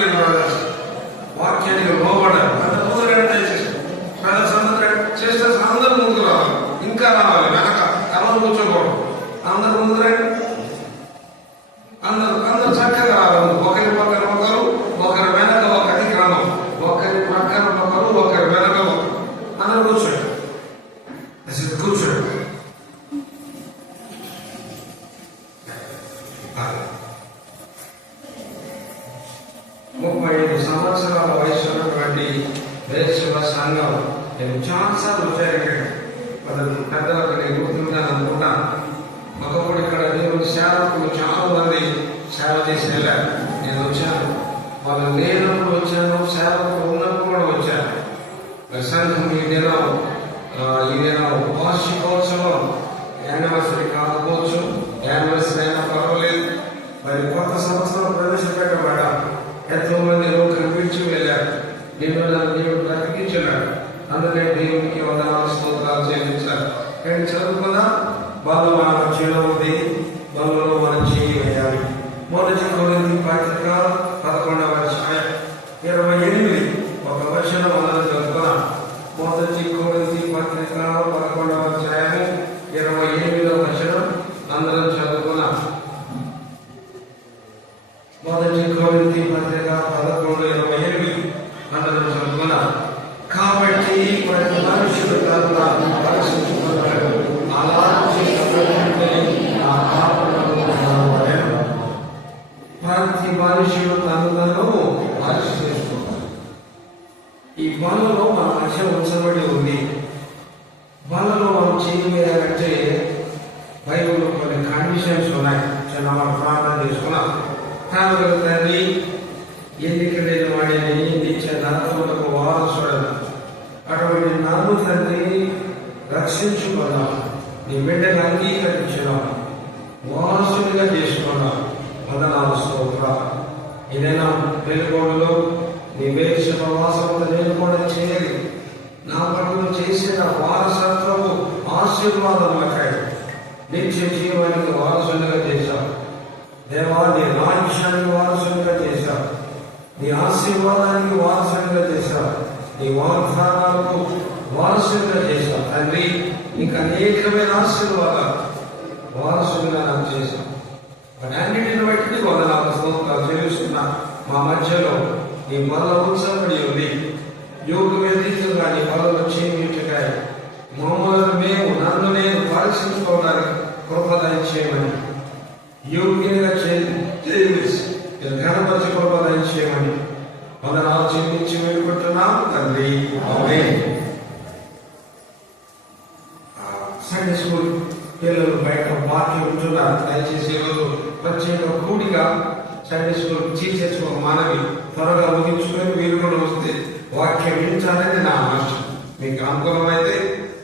లేని బ్రదర్స్ వాక్యానికి లోబడారు. అంత ముందు దయచేసి బ్రదర్స్ అందరూ చేస్తే అందరూ ముందుకు రావాలి, ఇంకా రావాలి, వెనక ఎవరు కూర్చోకూడదు, అందరూ ముందు రండి. అందరూ చక్కగా రావాలి. ఒకరి పక్కన ఒకరు, ఒకరి వెనక ఒకరి క్రమం, ఒకరి పక్కన ఒకరు, ఒకరి వెనక ఒకరు. అందరూ కూర్చోండి, కూర్చోండి. 35 సంవత్సరాల వయసు ఉన్నటువంటి వేశ్యవ సంఘం నేను చాలాసార్లు వచ్చాను. పెద్దలకు నేను గుర్తుందని అనుకుంటాను. ఒకప్పుడు ఇక్కడ దేవుని సేవకులు చాలా మంది సేవ చేసి వెళ్ళారు. నేను వచ్చాను, వాళ్ళు లేనప్పుడు వచ్చాను, సేవకులు ఉన్నప్పుడు కూడా వచ్చాను. సంఘం ఈ వార్షికోత్సవం యానివర్సరీ కాకపోవచ్చు, యానివర్సరీ అయినా పర్వాలేదు, మరి కొత్త సంవత్సరం ప్రవేశపెట్టబడ్డా ఎంతో మంది లోకం విడిచి వెళ్ళారు. దేవుడు బ్రతికించున్నాడు. అందుకే దేవునికి వందనాలు స్తోత్రాలు చెల్లించారు. కానీ చదువుకున్నా వాళ్ళు మన చేలో ఉంది, వాళ్ళలో మనం చేయి వేయాలి. మొదటి కొరింథీ పత్రిక 11వ అధ్యాయం 28 ఒక వచనం మనం చదువుకున్నాం. మొదటి కొరింథీ పత్రిక 11వ అధ్యాయం 28వ వచనం అందరం చదువుకున్నాం. మొదటి కొరింథీ పత్రిక 11:28 అందరం చదువుకున్నాం. కాబట్టి ప్రతి మనుషుడు తనను పరీక్షించుకున్నాడు, అలాంటి ప్రతి మనుషుడు తనను పరీక్షించుకున్నాడు. ఈ బలలో మన ఆశ ఉంచబడి ఉంది. బలలో మనం చేయాలంటే బైబిల్లో కొన్ని కండిషన్స్ ఉన్నాయి. చిన్న మనం ప్రార్థన చేసుకున్నాం. తండ్రి ఎన్నిక లేని వాడిని నిత్య నరకములకు వారసుడను, అటువంటి నన్ను తండ్రి రక్షించుకున్నాం, నీ బిడ్డను అంగీకరించినాం, వారసుడిగా చేసుకున్నాం. వందనాలు స్తోత్రాలు. ఇదైనా వెలుగోడులో నీ వేష ప్రవాసంతో నేను కూడా చేయాలి. నా పట్ల చేసిన వారసత్వము ఆశీర్వాదములకై నిత్య జీవానికి వారసుడిగా చేశావు. దేవా, నీ రాజ్యానికి వారసుడిగా చేశావు, నీ ఆశీర్వాదానికి వారసుడిగా చేశావు, నీ వాగ్దానాలకు వారసుడిగా చేశావు. తండ్రి, నీకు అనేకమైన ఆశీర్వాదాలు వారసుడిగా నాకు చేశావు. అన్నిటిని బట్టి వందనాలు స్తోత్రాలు చెల్లిస్తున్నా. మా మధ్యలో నీ బల ఉంచబడి ఉంది. యోగమే రీతిగా నీ బలలో చేయుటకై మమ్మల్ని నన్ను నేను పరీక్షించుకోవడానికి కృపదయం చేయమని, యోగ్యంగా ఘనపరిచి కృపదయం చేయమని వందనాలు చెల్లించి వేడుకుంటున్నాం తండ్రి. ఆమేన్. సండే స్కూల్ పిల్లలు బయట వాక్యం ఉంటున్నారు. దయచేసి ఈరోజు ప్రత్యేక కూడిగా సండే స్కూల్ టీచర్స్ మనవి త్వరగా ముగించుకొని మీరు కూడా వస్తే వాక్యం వింటారని నా ఆశ. మీకు అనుకూలమైతే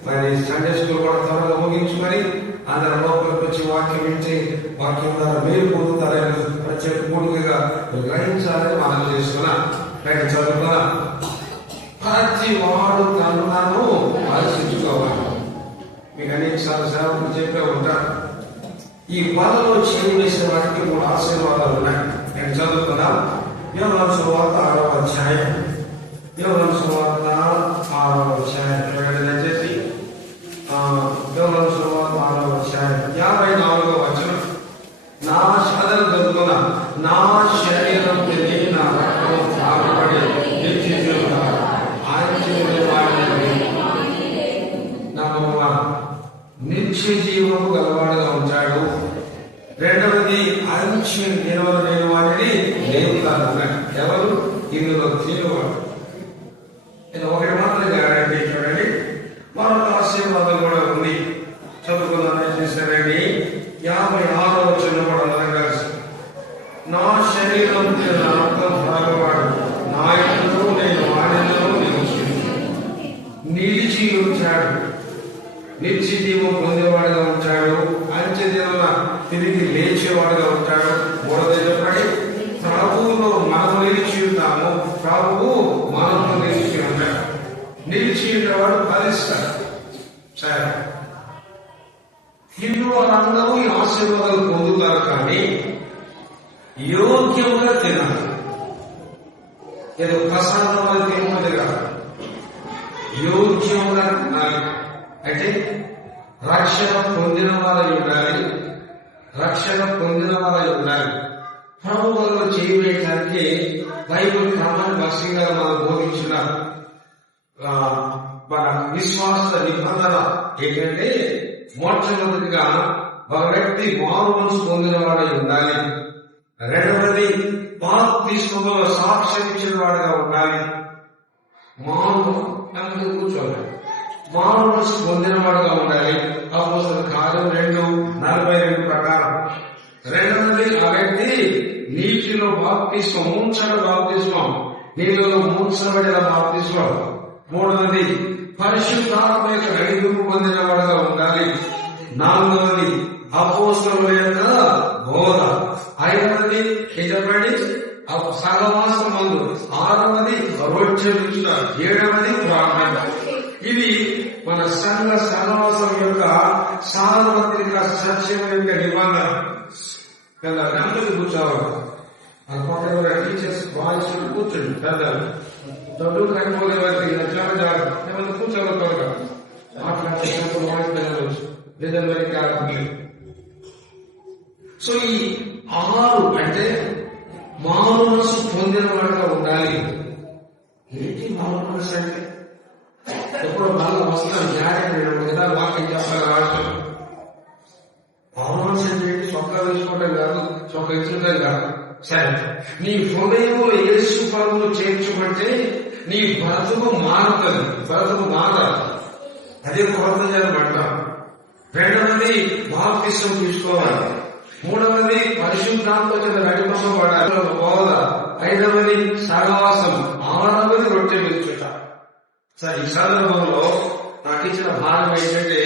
మరి సండే స్కూల్ కూడా త్వరగా ముగించుకొని అందరూ లోపలికి వచ్చి వాక్యం వింటే వాక్యం ద్వారా మీరు పొందుతారని ప్రత్యేక కూడికగా గ్రహించాలని మనం చేసుకున్నా. బయట చదువుకున్నా. ప్రతి వాడు తను ఆలోచించుకోవాలి. మీకు అనేక సార్లు సేవకులు చెప్పే ఉంటారు. ఈ బలలో చేయి వేసిన వాటికి 3 ఆశీర్వాదాలు ఉన్నాయి. నేను చదువుకున్నా. యోహాను సువార్త 6వ అధ్యాయం, యోహాను సువార్త 6వ అధ్యాయం దయచేసి యోహాను సువార్త 6వ అధ్యాయం 54వ వచనం. నా శరీరం చదువుకున్నా. నా శరీరం తిని నా రక్తం త్రాగబడి నిత్య జీవం నిత్య జీవము గలవాడుగా ఉంటాడు. రెండవది అంచె నిలవలు లేని వాడిని లేపుతారు. ఎవరు? ఇందులో తినేవాడు. ఇది ఒకటి మాత్రం గ్యారంటీ. చూడండి, మరొక ఆశీర్వాదం కూడా ఉంది. చదువుకుందాం చేశారండి. 56వ వచనం కూడా అందరం కలిసి. నా శరీరం నా రక్తం త్రాగవాడు, నా ఇంట్లో నేను వాడిలో నిలిచి ఉంచాడు, నిత్య జీవం పొందేవాడుగా ఉంటాడు, అంచె దినాన తిరిగి లేచేవాడుగా ఉంటాడు. 3వ చెప్పండి, ప్రభువులో మనం నిలిచి ఉంటాము, ప్రభువు మనతో నిలిచి ఉంటాడు. నిలిచి ఉండేవాడు ఫలిస్తాడు. సరే, హిందూ వాళ్ళందరూ ఈ ఆశీర్వాదాలు పొందుతారు, కానీ యోగ్యంగా తినాలి. ఏదో ప్రసాదం అది తినమని కాదు, యోగ్యంగా ఉండాలి. అంటే రక్షణ పొందిన వారై ఉండాలి, రక్షణ పొందిన వారై ఉండాలి. ప్రభువులో చేయడానికి బైబిల్ క్రమానుసారంగా మనం బోధించిన మన విశ్వాస నిబంధన ఏంటంటే, మొట్టమొదటిగా ఒక వ్యక్తి మారు మనసు పొందిన వాడై ఉండాలి. రెండవది బాప్తిస్మములో సాక్ష్యం ఇచ్చిన వాడుగా ఉండాలి. కూర్చోవాలి, మారు మనసు పొందిన వాడుగా ఉండాలి. అపోస్తలుల కార్యం 2:42 ప్రకారం. రెండవది ఆ వ్యక్తి నీటిలో బాప్తిస్మం, ముంచడ బాప్తిస్మం, నీళ్ళలో ముంచబడిన బాప్తిస్మం. మూడవది పరిశుద్ధాత్మ యొక్క నడిపింపు పొందిన వాడుగా ఉండాలి. నాలుగవది అపోస్తలుల యొక్క బోధ. ఐదవది చెప్పండి సహవాసం మందు. ఆరవది రొట్టెలుచుట. ఏడవది ప్రార్థన. ఇది మన సంఘ సహవాసం యొక్క సార్వత్రిక సత్యం యొక్క నిబంధన కదా. అందరూ కూర్చోవాలి. ఆ పక్కన టీచర్స్ బాయ్స్ కూర్చోండి. పెద్దలు డబ్బులు కట్టుకోలే వారికి చాలా జాగ్రత్త. ఏమన్నా కూర్చోవాలి త్వరగా మాట్లాడుతున్నప్పుడు వాయిస్ పెరగవచ్చు, లేదా వారికి ఆడలేదు. సో ఈ 6 అంటే మారు మనసు పొందిన వాడుగా ఉండాలి. ఏంటి మారు మనసు అంటే? ఎప్పుడు బాగా వస్తున్నాం జాగ్రత్త కదా, వాక్యం చెప్పాలి రాష్ట్రం. మారు మనసు అంటే ఏంటి? చొక్కా వేసుకోవడం కాదు, చొక్కా ఇచ్చడం కాదు. సరే, నీ హృదయంలో యేసు ప్రభువును చేర్చుకుంటే నీ బ్రతుకు మారుతుంది, బ్రతుకు మారాలి. అదే కొత్త జనం అంటాం. రెండవది బాప్తిసం తీసుకోవాలి. మూడవది పరిశుద్ధాత్మ చేత నడిపించబడాలి బోధ. ఐదవది సహవాసం. ఆరవది రొట్టె విరుచుట. సరే, ఈ సందర్భంలో నాకు ఇచ్చిన భాగం ఏంటంటే,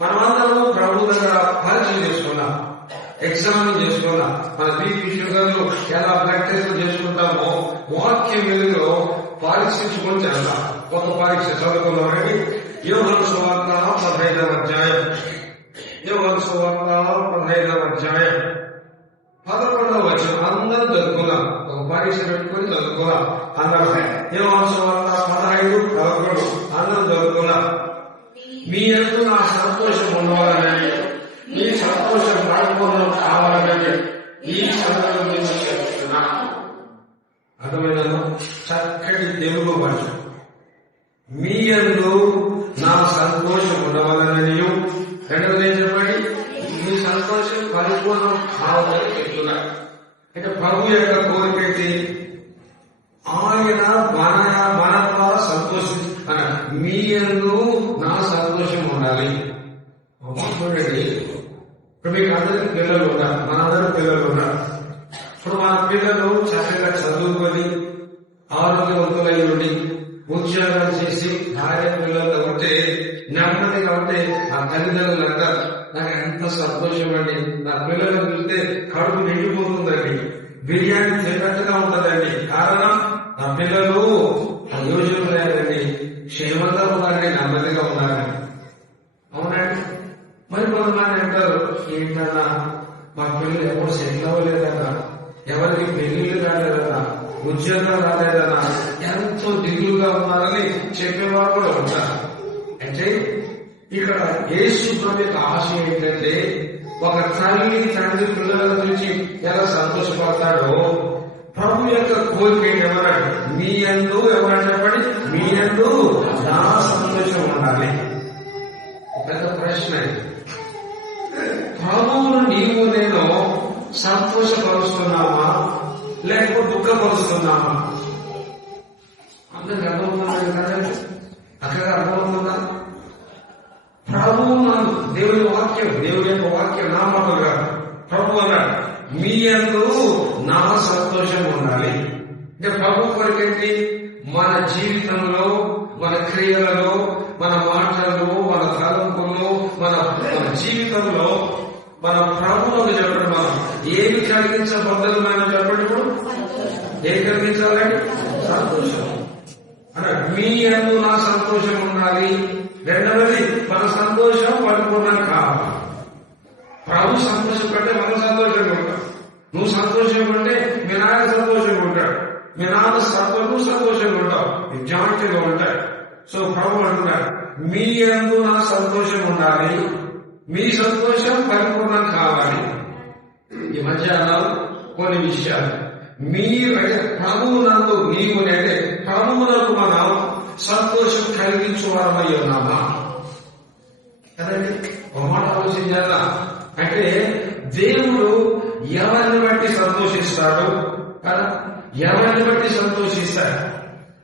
మనమందరము ప్రభు దగ్గర పరిచయం చేసుకున్నాం, ఎగ్జామిన్ చేసుకున్నాం. మన బీపీ షుగర్లు ఎలా బ్లడ్ టెస్ట్ చేసుకుంటామో వాక్యం వెలుగులో పరీక్షించుకొని చేస్తాం. ఒక పరీక్ష చదువుకున్నామండి. యోహాను సువార్త 15వ అధ్యాయం, యోహాను సువార్త 15వ అధ్యాయం 11వ వచనం. అందరూ చదువుకున్నాం, ఒక పరీక్ష పెట్టుకుని చదువుకున్నాం అందరూ. యోహాను సువార్త 15:11 అందరూ చదువుకున్నాం. మీ యందు నా సంతోషం ఉండవాలని, మీ సంతోషం పరిపూర్ణం కావాలని ఈ సందర్భం చెప్తున్నా. అర్థమైన చక్కటి తెలుగు భాష. మీ యందు నా సంతోషం ఉండవాలని. రెండవది చెప్పండి, మీ సంతోషం పరిపూర్ణం కావాలని చెప్తున్నా. అంటే ప్రభు యొక్క కోరికైతే ఆయన మన ద్వారా సంతోషం మన మీ యందు నా సంతోషం ఉండాలి. చూడండి, ఇప్పుడు మీకు అందరికి పిల్లలు ఉన్నారు, మనందరూ పిల్లలు ఉన్నారు. ఇప్పుడు మన పిల్లలు చక్కగా చదువుకొని ఆరోగ్యవంతులై ఉండి ఉద్యోగాలు చేసి భార్య పిల్లలతో ఉంటే నెమ్మదిగా ఉంటే ఆ తల్లిదండ్రులు అంటారు, నాకు ఎంత సంతోషం అండి, నా పిల్లలను చూస్తే కడుపు నిండిపోతుందండి, బిర్యానీ తిన్నట్టుగా ఉంటుందండి. కారణం నా పిల్లలు యోజన లేదండి, క్షేమంగా ఉన్నారని, నెమ్మదిగా ఉన్నారని. అవునండి. మరి కొంతమంది అంటారు, ఏంటన్నా మా పిల్లలు ఎవరు సెటిల్ అవ్వలేదన్నా, ఎవరికి పెళ్లిళ్ళు రాలేదన్నా, ఉద్యోగం రాలేదన్నా, ఎంతో దిగులుగా ఉన్నారని చెప్పేవారు కూడా ఉంటారు. అంటే ఇక్కడ యేసు ప్రభు యొక్క ఆశ ఏంటంటే, ఒక తల్లి తండ్రి పిల్లల గురించి ఎలా సంతోషపడతాడో ప్రభు యొక్క కోరిక ఏమన్నాడు, మీ యందు ఎవరైనా చెప్పండి, మీ యందు నా సంతోషం ఉండాలి. పెద్ద ప్రశ్న. ప్రభువును నీవు నేను సంతోషపరుస్తున్నామా లేకపోతే దుఃఖపరుస్తున్నామా? అందరికి అర్థమవుతుంది కదండి, అక్కడ అర్థమవుతుందా? ప్రభువు దేవుని వాక్యం, దేవుని యొక్క వాక్యం నా మాటలుగా ప్రభు అన్నాడు, మీ యందు నా సంతోషం ఉండాలి. అంటే ప్రభు కొరకేంటి? మన జీవితంలో, మన క్రియలలో, మన మాటలలో, మన తలంపుల్లో, మన జీవితంలో మన ప్రభువులకు చెప్పండి, మనం ఏమి కలిగించబద్దలమైన చెప్పండి. ఇప్పుడు ఏం కలిగించాలండి? సంతోషం అన్నాడు. మీ యందు నా సంతోషం ఉండాలి. రెండవది, మన సంతోషం పరిపూర్ణం కావాలి. ప్రభు సంతోషం కంటే మనం సంతోషంగా ఉంటాం. నువ్వు సంతోషంగా ఉంటే మీ నాయన సంతోషంగా ఉంటాడు. మీ నాన్న సంతోషంగా ఉంటావు, జాయింట్గా ఉంటాయి. సో ప్రభు అంటున్నాడు, మీ యందు నా సంతోషం ఉండాలి, మీ సంతోషం పరిపూర్ణం కావాలి. ఈ మధ్యాహ్నం కొన్ని విషయాలు ప్రభువు నందు నీవు అంటే ప్రభువునకు మనం సంతోషం కలిగించువారమై ఉన్నామా కదండి. ఒక మాట ఆలోచించాలా అంటే దేవుడు ఎవరిని బట్టి సంతోషిస్తాడు కదా, ఎవరిని బట్టి సంతోషిస్తాడు.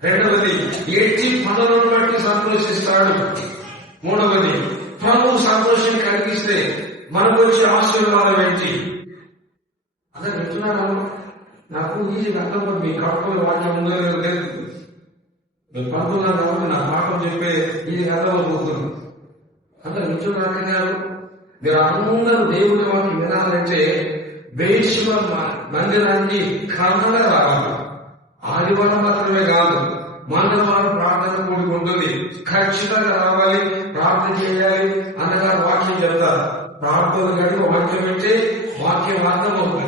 రెండవది ఎట్టి పనులను బట్టి సంతోషిస్తాడు. మూడవది ప్రభువు సంతోషం కలిగిస్తే మనకు వచ్చే ఆశీర్వాదం ఏంటి అదే చెప్తున్నాను. నాకు ఈజీ అర్థం మీ కట్టుకుని వాక్యం ఉందో లేదు, మీరు పడుతున్నారు కాబట్టి నా పాఠం చెప్పే ఇది అర్థమవుతుంది. అంతా వింటున్నారు గారు. మీరు అందరూ దేవుడి వాక్యం వినాలంటే బేషువ మందిరానికి క్రమంగా రావాలి. ఆదివారం మాత్రమే కాదు, మంగళవారం ప్రార్థన కూడి ఉంటుంది. ఖచ్చితంగా రావాలి, ప్రార్థన చేయాలి. అన్నగారు వాక్యం చెప్తారు. ప్రార్థన గడిపి వాక్యం పెట్టి వాక్యం అర్థమవుతుంది.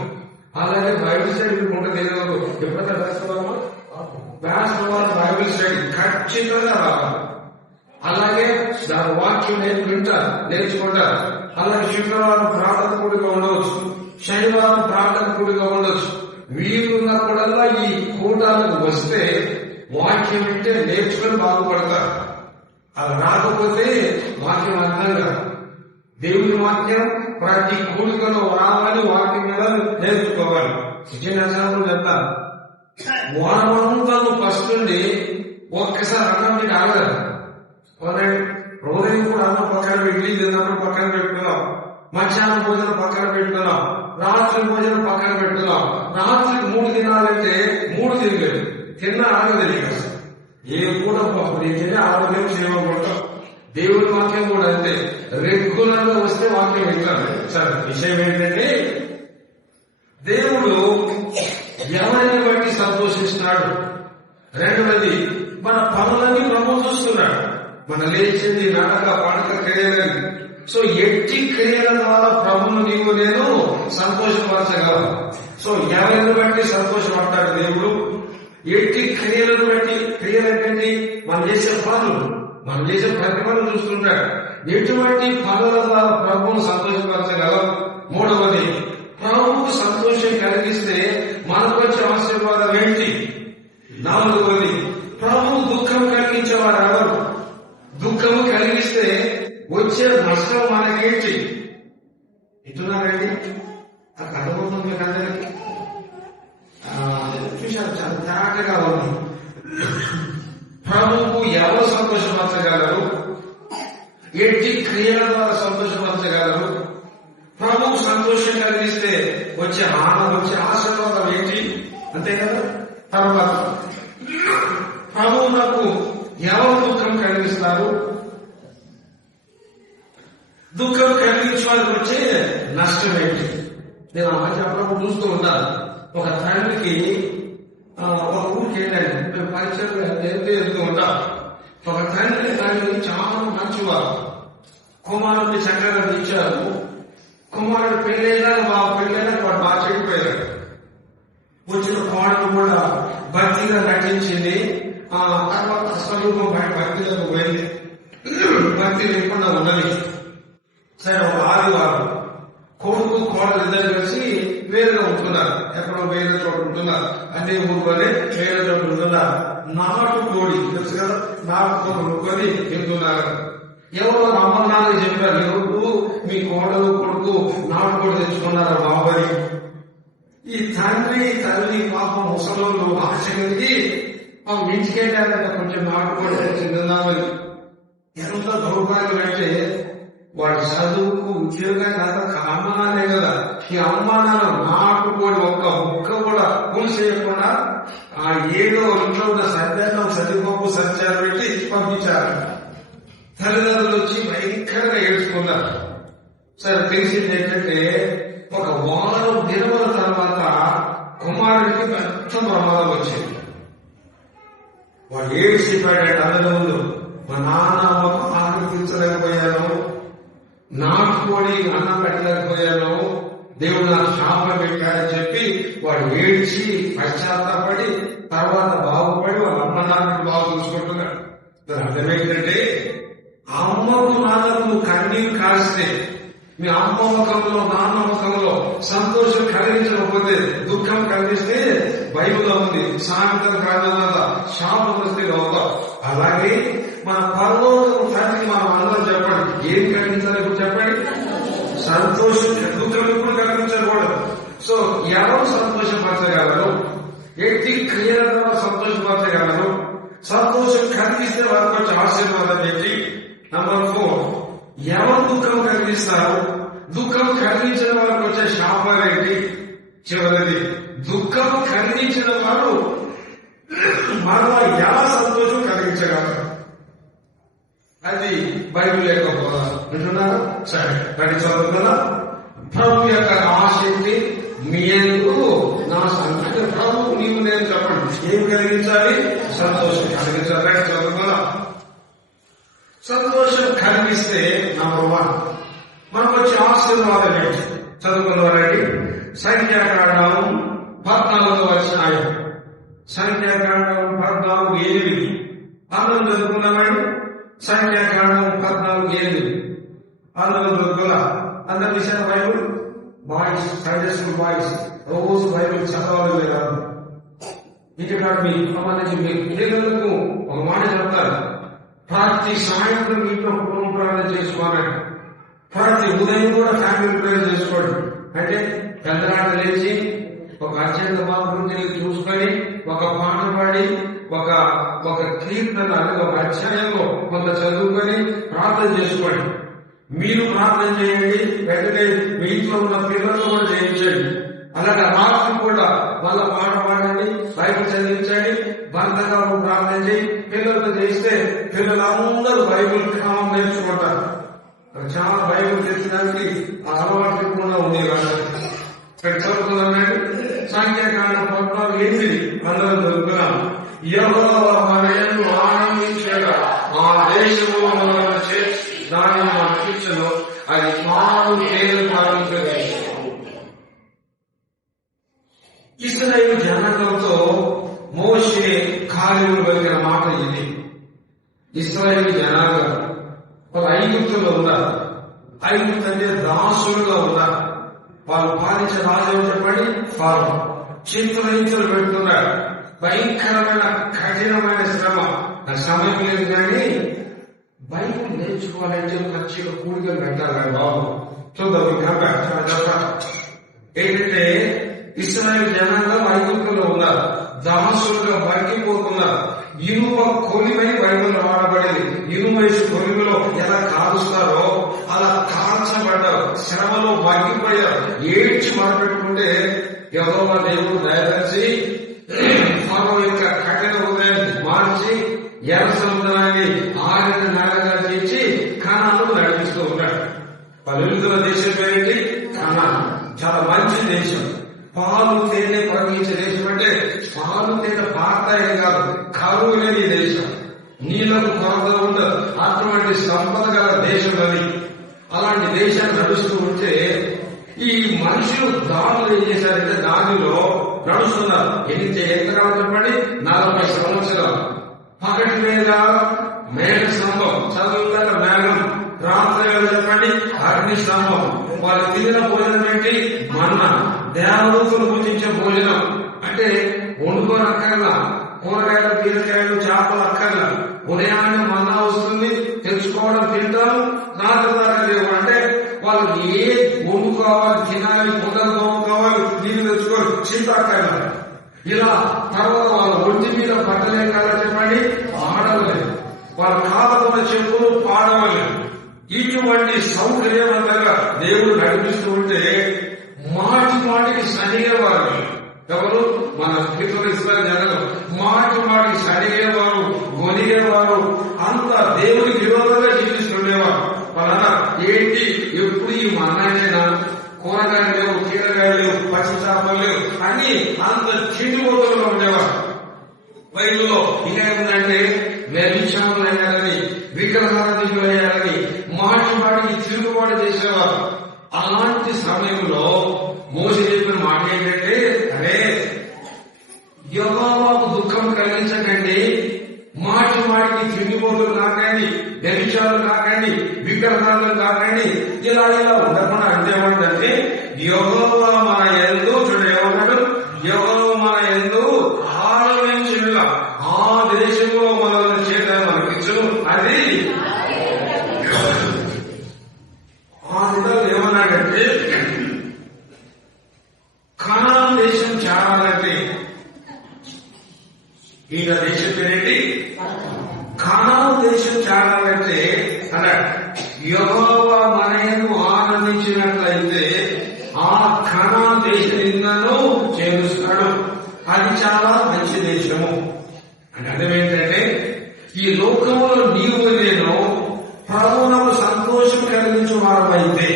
అలాగే బైబిల్ స్టడీ ఉంటుంది. ఎప్పుడైనా రాస్తున్నామో వేసవారం బైబిల్ స్టడీ ఖచ్చితంగా రావాలి. అలాగే దాని వాక్యం నేర్చుకుంటారు. అలాగే శుక్రవారం ప్రార్థన కూడిగా ఉండవచ్చు, శనివారం ప్రార్థన కూడిగా ఉండవచ్చు. వీరున్నప్పుడల్లా ఈ కూటాలకు వస్తే వాక్యం వింటే నేర్చుకుని బాగుపడతారు. అది రాకపోతే వాక్యం అర్థం కాదు. దేవుని వాక్యం ప్రతి కూడికలో రావాలి, వాక్యం మీద నేర్చుకోవాలి. విజయనగరంలో చెప్తారు, వారమంతా ఫస్ట్ నుండి ఒక్కసారి అన్నం మీకు ఆగదు. రోజు కూడా అన్నం పక్కన పెట్టి తిన్నప్పుడు పక్కన పెట్టుకున్నాం, మధ్యాహ్నం భోజనం పక్కన పెట్టుకున్నాం, రాత్రి భోజనం పక్కన పెట్టుకున్నాం. రాత్రికి 3 తినాలంటే 3 తినలేదు, తిన్నా ఆగదు. ఏ కూడా తిని ఆరోగ్యం చేయకుండా దేవుడి వాక్యం కూడా అంతే. రెగ్యులర్ గా వస్తే వాక్యం వింటారు. సరే, విషయం ఏంటంటే దేవుడు ఎవరిని బట్టి సంతోషిస్తున్నాడు. రెండవది మన పనులన్నీ ప్రభు చూస్తున్నాడు. మన లేచింది నడక పడక క్రియలని. సో ఎట్టి క్రియల ద్వారా ప్రభువును నీవు నేను సంతోషపరచగలవు. సో ఎవరిని బట్టి సంతోషపడతాడు దేవుడు? ఎట్టి క్రియలను బట్టి. క్రియలంటే మనం చేసే పనులు, మనం చేసే ప్రతి పనులు చూస్తుంటాడు. ఎటువంటి పనుల ద్వారా ప్రభువును సంతోషపరచగలం. మూడవది ప్రభువు సంతోషం కలిగిస్తే మనకు వచ్చే ఆశీర్వాదం ఏంటి? నాలుగవది ప్రభు దుఃఖం కలిగించేవారు ఎవరు? దుఃఖము కలిగిస్తే వచ్చే నష్టం మనకేంటి? ఇస్తున్నారండి, అది అర్థమవుతుంది మీకు అందరికీ. చూశారు, చాలా జాగ్రత్తగా ఉంది. ప్రభువుకు ఎవరు సంతోషపరచగలరు? ఎట్టి క్రియల ద్వారా సంతోషపరచగలరు? ప్రభువు సంతోషం కలిగిస్తే వచ్చే ఆనందం, వచ్చే ఆశీర్వాదం ఏంటి? అంతే కదా. తర్వాత ప్రభువు నాకు ఎవరు దుఃఖం కలిగిస్తారు? దుఃఖం కలిగించే వాళ్ళకి వచ్చే నష్టం ఏంటి? నేను ఆ మధ్య అప్పుడప్పుడు చూస్తూ ఉంటాను. ఒక తండ్రికి ఒక ఊరికి వెళ్ళండి, మేము పరిచయం వెళ్తూ ఉంటాం. ఒక తండ్రి చాలా మంచివారు, కుమారుడిని చక్కగా ఇచ్చారు. కుమారుడు పెళ్ళైనా వాడు బాగా చెడిపోయాడు. వచ్చిన కోడలు కూడా భక్తిగా నటించింది. తర్వాత స్వరూపం బయట భక్తిలోకి పోయింది, భక్తి లేకుండా ఉన్నది. సరే, ఒక ఆదివారం కొడుకు కోడలు ఇద్దరు కలిసి వేరుగా ఉంటున్నారు. ఎక్కడో వేరే చోట ఉంటున్నారు, అన్ని ఊరుకొని వేరే చోట ఉంటున్నారు. నాటు కోడి తెలుసు కదా, నాటు కోడి వండుకొని తింటున్నారు. ఎవరో అమ్మన్నారని చెప్పారు, ఎవరు మీ కోడలు కొడుకు నాటు కోడి తెచ్చుకున్నారు బాబని. ఈ తండ్రి తల్లి పాపం ముసలోళ్ళు ఆశ కలిగి ఇంటికెళ్ళారంట, కొంచెం నాటు కోడి తెచ్చిందామని. ఎంత దౌర్భాగ్యం అంటే వాడి చదువుకు ఉద్యోగానికి అంత అమ్మానాలే కదా. ఈ అమ్మానాలు నాటుకోడి ఒక్క ముక్క కూడా కూలి చేయకుండా ఆ ఏదో ఇంట్లో ఉన్న సత్యాన్నం సరిపప్పు సత్యాలు పెట్టి పంపించారు. తల్లిదండ్రులు వచ్చి భయంకరంగా ఏడ్చుకున్నారు. సరే, తెలిసింది ఏంటంటే ఒక వారం దినముల తర్వాత కుమారుడికి పెద్ద ప్రమాదం వచ్చింది. వాడు ఏడ్చిపోయాడు. తల్లిదండ్రులు, మా నాన్న ఆకలి తీర్చలేకపోయాను, నాటుకోడి అన్నం పెట్టలేకపోయాను, దేవుడు నాకు శాపం పెట్టాడని చెప్పి వాడు ఏడ్చి పశ్చాత్తాపడి తర్వాత బాగుపడి వాళ్ళ అమ్మ నాన్నకు బాగు చూసుకుంటున్నాడు. దాని అర్థం ఏంటంటే అమ్మకు నాన్నకు కన్నీరు కాస్తే మీ అమ్మ ముఖంలో నాన్న ముఖంలో సంతోషం కలిగించకపోతే దుఃఖం కలిగిస్తే బైబిల్లో ఉంది సాయంత్రం కారణంగా శాపం వస్తే అవుతాం. అలాగే మన పరలోకము తండ్రికి మనం అందరం చెప్పండి ఏం కలిగించాలి ఇప్పుడు చెప్పండి. సంతోషం దుఃఖం ఇప్పుడు కలిగించకూడదు. సో ఎవరు సంతోషపరచగలరు, ఎట్టి క్రియల ద్వారా సంతోషపరచగలరు, సంతోషం కలిగిస్తే వారికి వచ్చే ఆశీర్వాదం ఏంటి? నంబర్ 4, ఎవరు దుఃఖం కలిగిస్తారు, దుఃఖం కలిగించిన వారికి వచ్చే శాపాలు ఏంటి? చివరిది, దుఃఖం కలిగించిన వారు మరలా ఎలా సంతోషం కలిగించగలరు? అది బైబిల్ యొక్క బోధ. వింటున్నారా? సరే, అది చదువుతున్నా. ప్రభు యొక్క ఆసక్తి మీ యందు నా సంగతి. ప్రభు నీవు నేను చెప్పండి ఏం కలిగించాలి? సంతోషం కలిగించాలి. రైట్, చదువుతున్నా. సంతోషం కలిగిస్తే నంబర్ 1 మనకు వచ్చే ఆశీర్వాదం ఏంటి? చదువుకున్నవారండి. సంఖ్యాకాండం 14వ అధ్యాయం. సంఖ్యాకాండం 14:8 అందరం చదువుకున్నామండి. సంఖ్యాకాండం 14:8 అందరూ చదువుకున్నా. అందరు విషయాలు Bible boys, Sunday school boys రోజు బైబుల్ చదవాలి లేదా? ఇక్కడ మీకు సంబంధించి మీ పిల్లలకు ఒక మాట చెప్తారు. ప్రతి సాయంత్రం ఇంట్లో కుటుంబ ప్రార్థన చేసుకోవాలండి. ప్రతి ఉదయం కూడా ఫ్యామిలీ ప్రేయర్ చేసుకోండి. అంటే పెద్దరాట లేచి ఒక అత్యంత మాత్రం చూసుకొని ఒక పాట పాడి ఒక కీర్తన ఒక అధ్యాయంలో కొంత చదువుకొని ప్రార్థన చేసుకోండి. మీరు ప్రార్థన చేయండి, వెంటనే మీ ఇంట్లో ఉన్న పిల్లలు కూడా చేయించండి. అలాగే రాత్రి కూడా వాళ్ళ పాట పాడండి, బైబిల్ చదివించండి, భర్తగా ప్రార్థన చేయి. పిల్లలతో చేస్తే పిల్లలందరూ బైబిల్ క్రమం నేర్చుకుంటారు. చాలా బైబిల్ తెచ్చడానికి అలవాటు కూడా ఉంది. చదువుతున్నానండి. సంఖ్యాకాండం 14:8 అందరం చదువుతున్నాం. యెహోవా మన యందు ఆనందించగా ఆ దేశములో మనల్ని చేర్చి దానిని మనకు ఇచ్చెను. అది పాలు తేనె పాలించే దేశం. ఇశ్రాయేలు జనాంగంతో మోషే కార్యములు కలిగిన మాట ఇది. ఇశ్రాయేలు జనాంగం వాళ్ళు ఐగుప్తులో ఉన్నారు. ఐగుప్తు అంటే దాసులుగా ఉన్నారు. వాళ్ళు పాలించే రాజు చెప్పండి ఫారో. చింతలు పెడుతున్నారు. భయంకరమైన కఠినమైన శ్రమ. సమయం లేదు కానీ బైబిల్ నేర్చుకోవాలంటే ఖర్చుగా కూడికలు పెట్టాలి బాబు. చూద్దాం ఏంటంటే ఇశ్రాయేలు జనాంగం ఐగుప్తులో ఉన్నారు. దాసులుగా బతికిపోతున్నారు. ఇనుప కొలిమై బైబిల్ వాడబడేది. ఇనుమేసి కొలిమిలో ఎలా కాలుస్తారో అలా కాల్చబడ్డారు. శ్రమలో బతికిపోయారు. ఏడ్చి మొదలుపెట్టుకుంటే యెహోవా దేవుడు దయచేసి ఫరో యొక్క కఠిన హృదయాన్ని మార్చి ఎర్ర సముద్రాన్ని ఆరిన నేలగా చేసి కనానుకు నడిపిస్తూ ఉన్నాడు. పలువుతున్న దేశం పేరేంటి? కనాన్. చాలా మంచి దేశం. పాలు తేనె ప్రవహించే దేశం. అంటే పాలు తేనె పారతాయి కాదు, కరువు లేని దేశం. నీళ్లకు కొరత ఉండదు. అటువంటి సంపద గల దేశం అది. అలాంటి దేశాన్ని నడుస్తూ ఉంటే ఈ మనుషులు దాడులు ఏం చేశారంటే దానిలో నడుస్తున్నారు. ఎంతకాలం చెప్పండి? 40 సంవత్సరాలు. పగటి మీద మేఘ స్తంభం, చదువుల మేఘం, రాత్రి వేళ చెప్పండి అగ్ని స్తంభం. వాళ్ళు తిరిగిన భోజనం ఏంటి? మన్నా. దేవదూతలు పూజించే భోజనం. అంటే వండుకొని అక్కర్లా, కూరగాయలు బీరకాయలు చేపలు అక్కర్లా. ఉదయాన్నే మన్నా వస్తుంది, తెచ్చుకోవడం తింటారు, రాత్రి దాకా లేవు. అంటే వాళ్ళకి ఏ వండుకోవాలి, తినాలి, పొదలు తోముకోవాలి, నీళ్ళు తెచ్చుకోవాలి, చింత అక్కర్లా. ఇలా తర్వాత వాళ్ళ ఒంటి మీద బట్టలే కదా చెప్పండి ఆడలేదు. వాళ్ళ కాలకున్న చెప్పులు పాడవలేదు. ఇటువంటి సౌకర్యవంతంగా దేవుడు నడిపిస్తూ ఉంటే మాటి మాటికి సనిగేవారు. ఎవరు? మన పితృ ఇస్రాయేలు జనాలు మాటికి సనిగేవారు, గొనిగేవారు. అంతా దేవుడికి విరోధంగా జీవిస్తుండేవారు. వాళ్ళ ఏంటి ఎప్పుడు ఈ మన్నాయినా కూరగాయలు లేవు, కీరగాయలు లేవు, పచ్చి చేపలు లేవు, అన్ని అంత చిటిపోతలుగా ఉండేవారు. బైబిల్లో ఇంకా ఏముందంటే వ్యభిచారులు అయ్యారని, విగ్రహారాధికులు అయ్యారని మాటికి తిరుగుబాటు చేసేవారు. అలాంటి సమయంలో దుఃఖం కలిగించకండి, మాటి మాటికి తిండిపోతులు కాకండి, వ్యభిచారులు కాకండి, విగ్రహాలు కాకండి, ఇలా ఉండకుండా అంటే ఏమంటే యెహోవా మన యందు చూడ ఏమన్నాడు, యెహోవా మన యందు ఆనందించుగా ఆ దేశంలో మనల్ని చేయడం మనకిచ్చును. అది ఆ దినాలు ఏమన్నాడంటే కనాన్ దేశం చేరాలంటే ఈయన దేశం పేరేంటి, కనాన్ దేశం చేరాలంటే అన్నాడు యెహోవా మన యందు ఆనందించినట్లయితే ఆ కనాన్ దేశం నిన్నను చేరుస్తాడు. అది చాలా మంచి దేశము. అంటే అర్థం ఏంటంటే ఈ లోకంలో నీవు నేను ప్రభువునకు సంతోషం కలిగించు వారమైతే,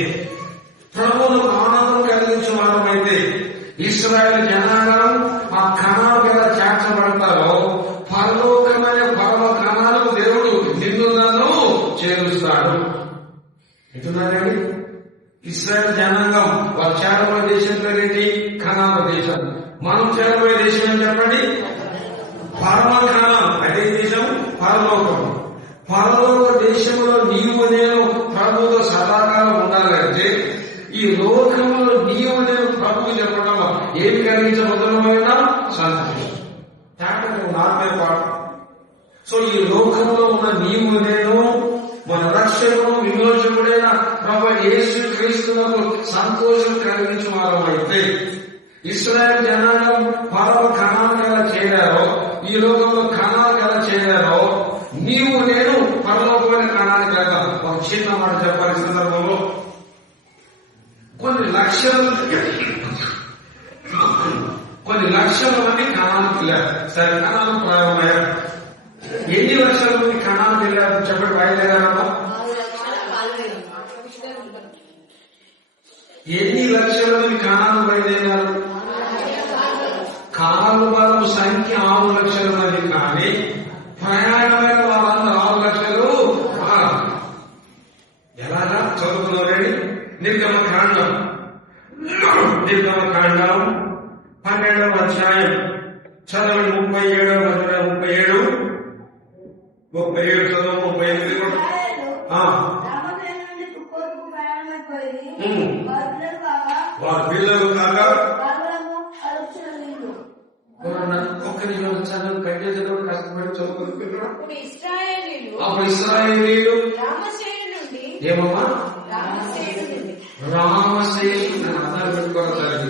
ప్రభువునకు ఆనందం కలిగించు వారమైతే ఇశ్రాయేలు జనాంగం ఆ కణాలు ఎలా చేర్చబడతారో పరలోకమైన పరమ కణాలకు దేవుడు నిన్ను నన్ను చేరుస్తాడు. ఎటున్నారండి ఇశ్రాయేలు జనాంగం వాళ్ళు చేరబోయే దేశం పేరేంటి, కనాను దేశం. మనం చేరబోయే దేశం అని చెప్పండి, పరమ కణాలు. అదే దేశం పరలోకం. పరలోక దేశంలో నీవు నేను ప్రభువుతో సదాకాలం ఉండాలంటే ఈ లోకంలో నీవు నేను ప్రభువు చెప్పడం ఏమి కలిగించబోతున్నా సంతోషం. నార్మే పాట. సో ఈ లోకంలో ఉన్న నీవు నేను మన రక్షకుడు విమోచకుడైన ప్రభు యేసు క్రీస్తునకు సంతోషం కలిగించు వారమైతే ఇశ్రాయేలు జనాంగం పరమ కణాలకు ఎలా చేరారో, ఈ లోకంలో కణాలకు ఎలా చేరారో నీవు నేను పరలోకమైన కణానికి కదా. ఒక చిన్న మాట చెప్పాలి సందర్భంలో కొన్ని లక్షల మంది కణానికి వెళ్ళారు. సరే కణాలకు ప్రారంభమయ్యారు. ఎన్ని లక్షల మంది కణానికి వెళ్ళారు చెప్పండి, బయలుదేరారమ్మా? ఎన్ని లక్షల మంది కణాలు బయలుదేరారు? కాలు బలం సంఖ్య 6 లక్షల మంది, కానీ ప్రయాణమైన వాళ్ళందరూ 6 లక్షలు. ఎలాగా చదువుకున్నారండి? నిర్గమకాండం 12వ అధ్యాయం చదవండి. 37 చదువు. 38 వారి పిల్లలు కాగా ఒక్క నిమిషం చదువు కట్టే చదువు కష్టపడి చదువుకుంటున్నాడు. అప్పుడు ఇశ్రాయేలీయులు ఏమమ్మా రామశేషుడు అర్థాలు పెట్టుకోవాలి.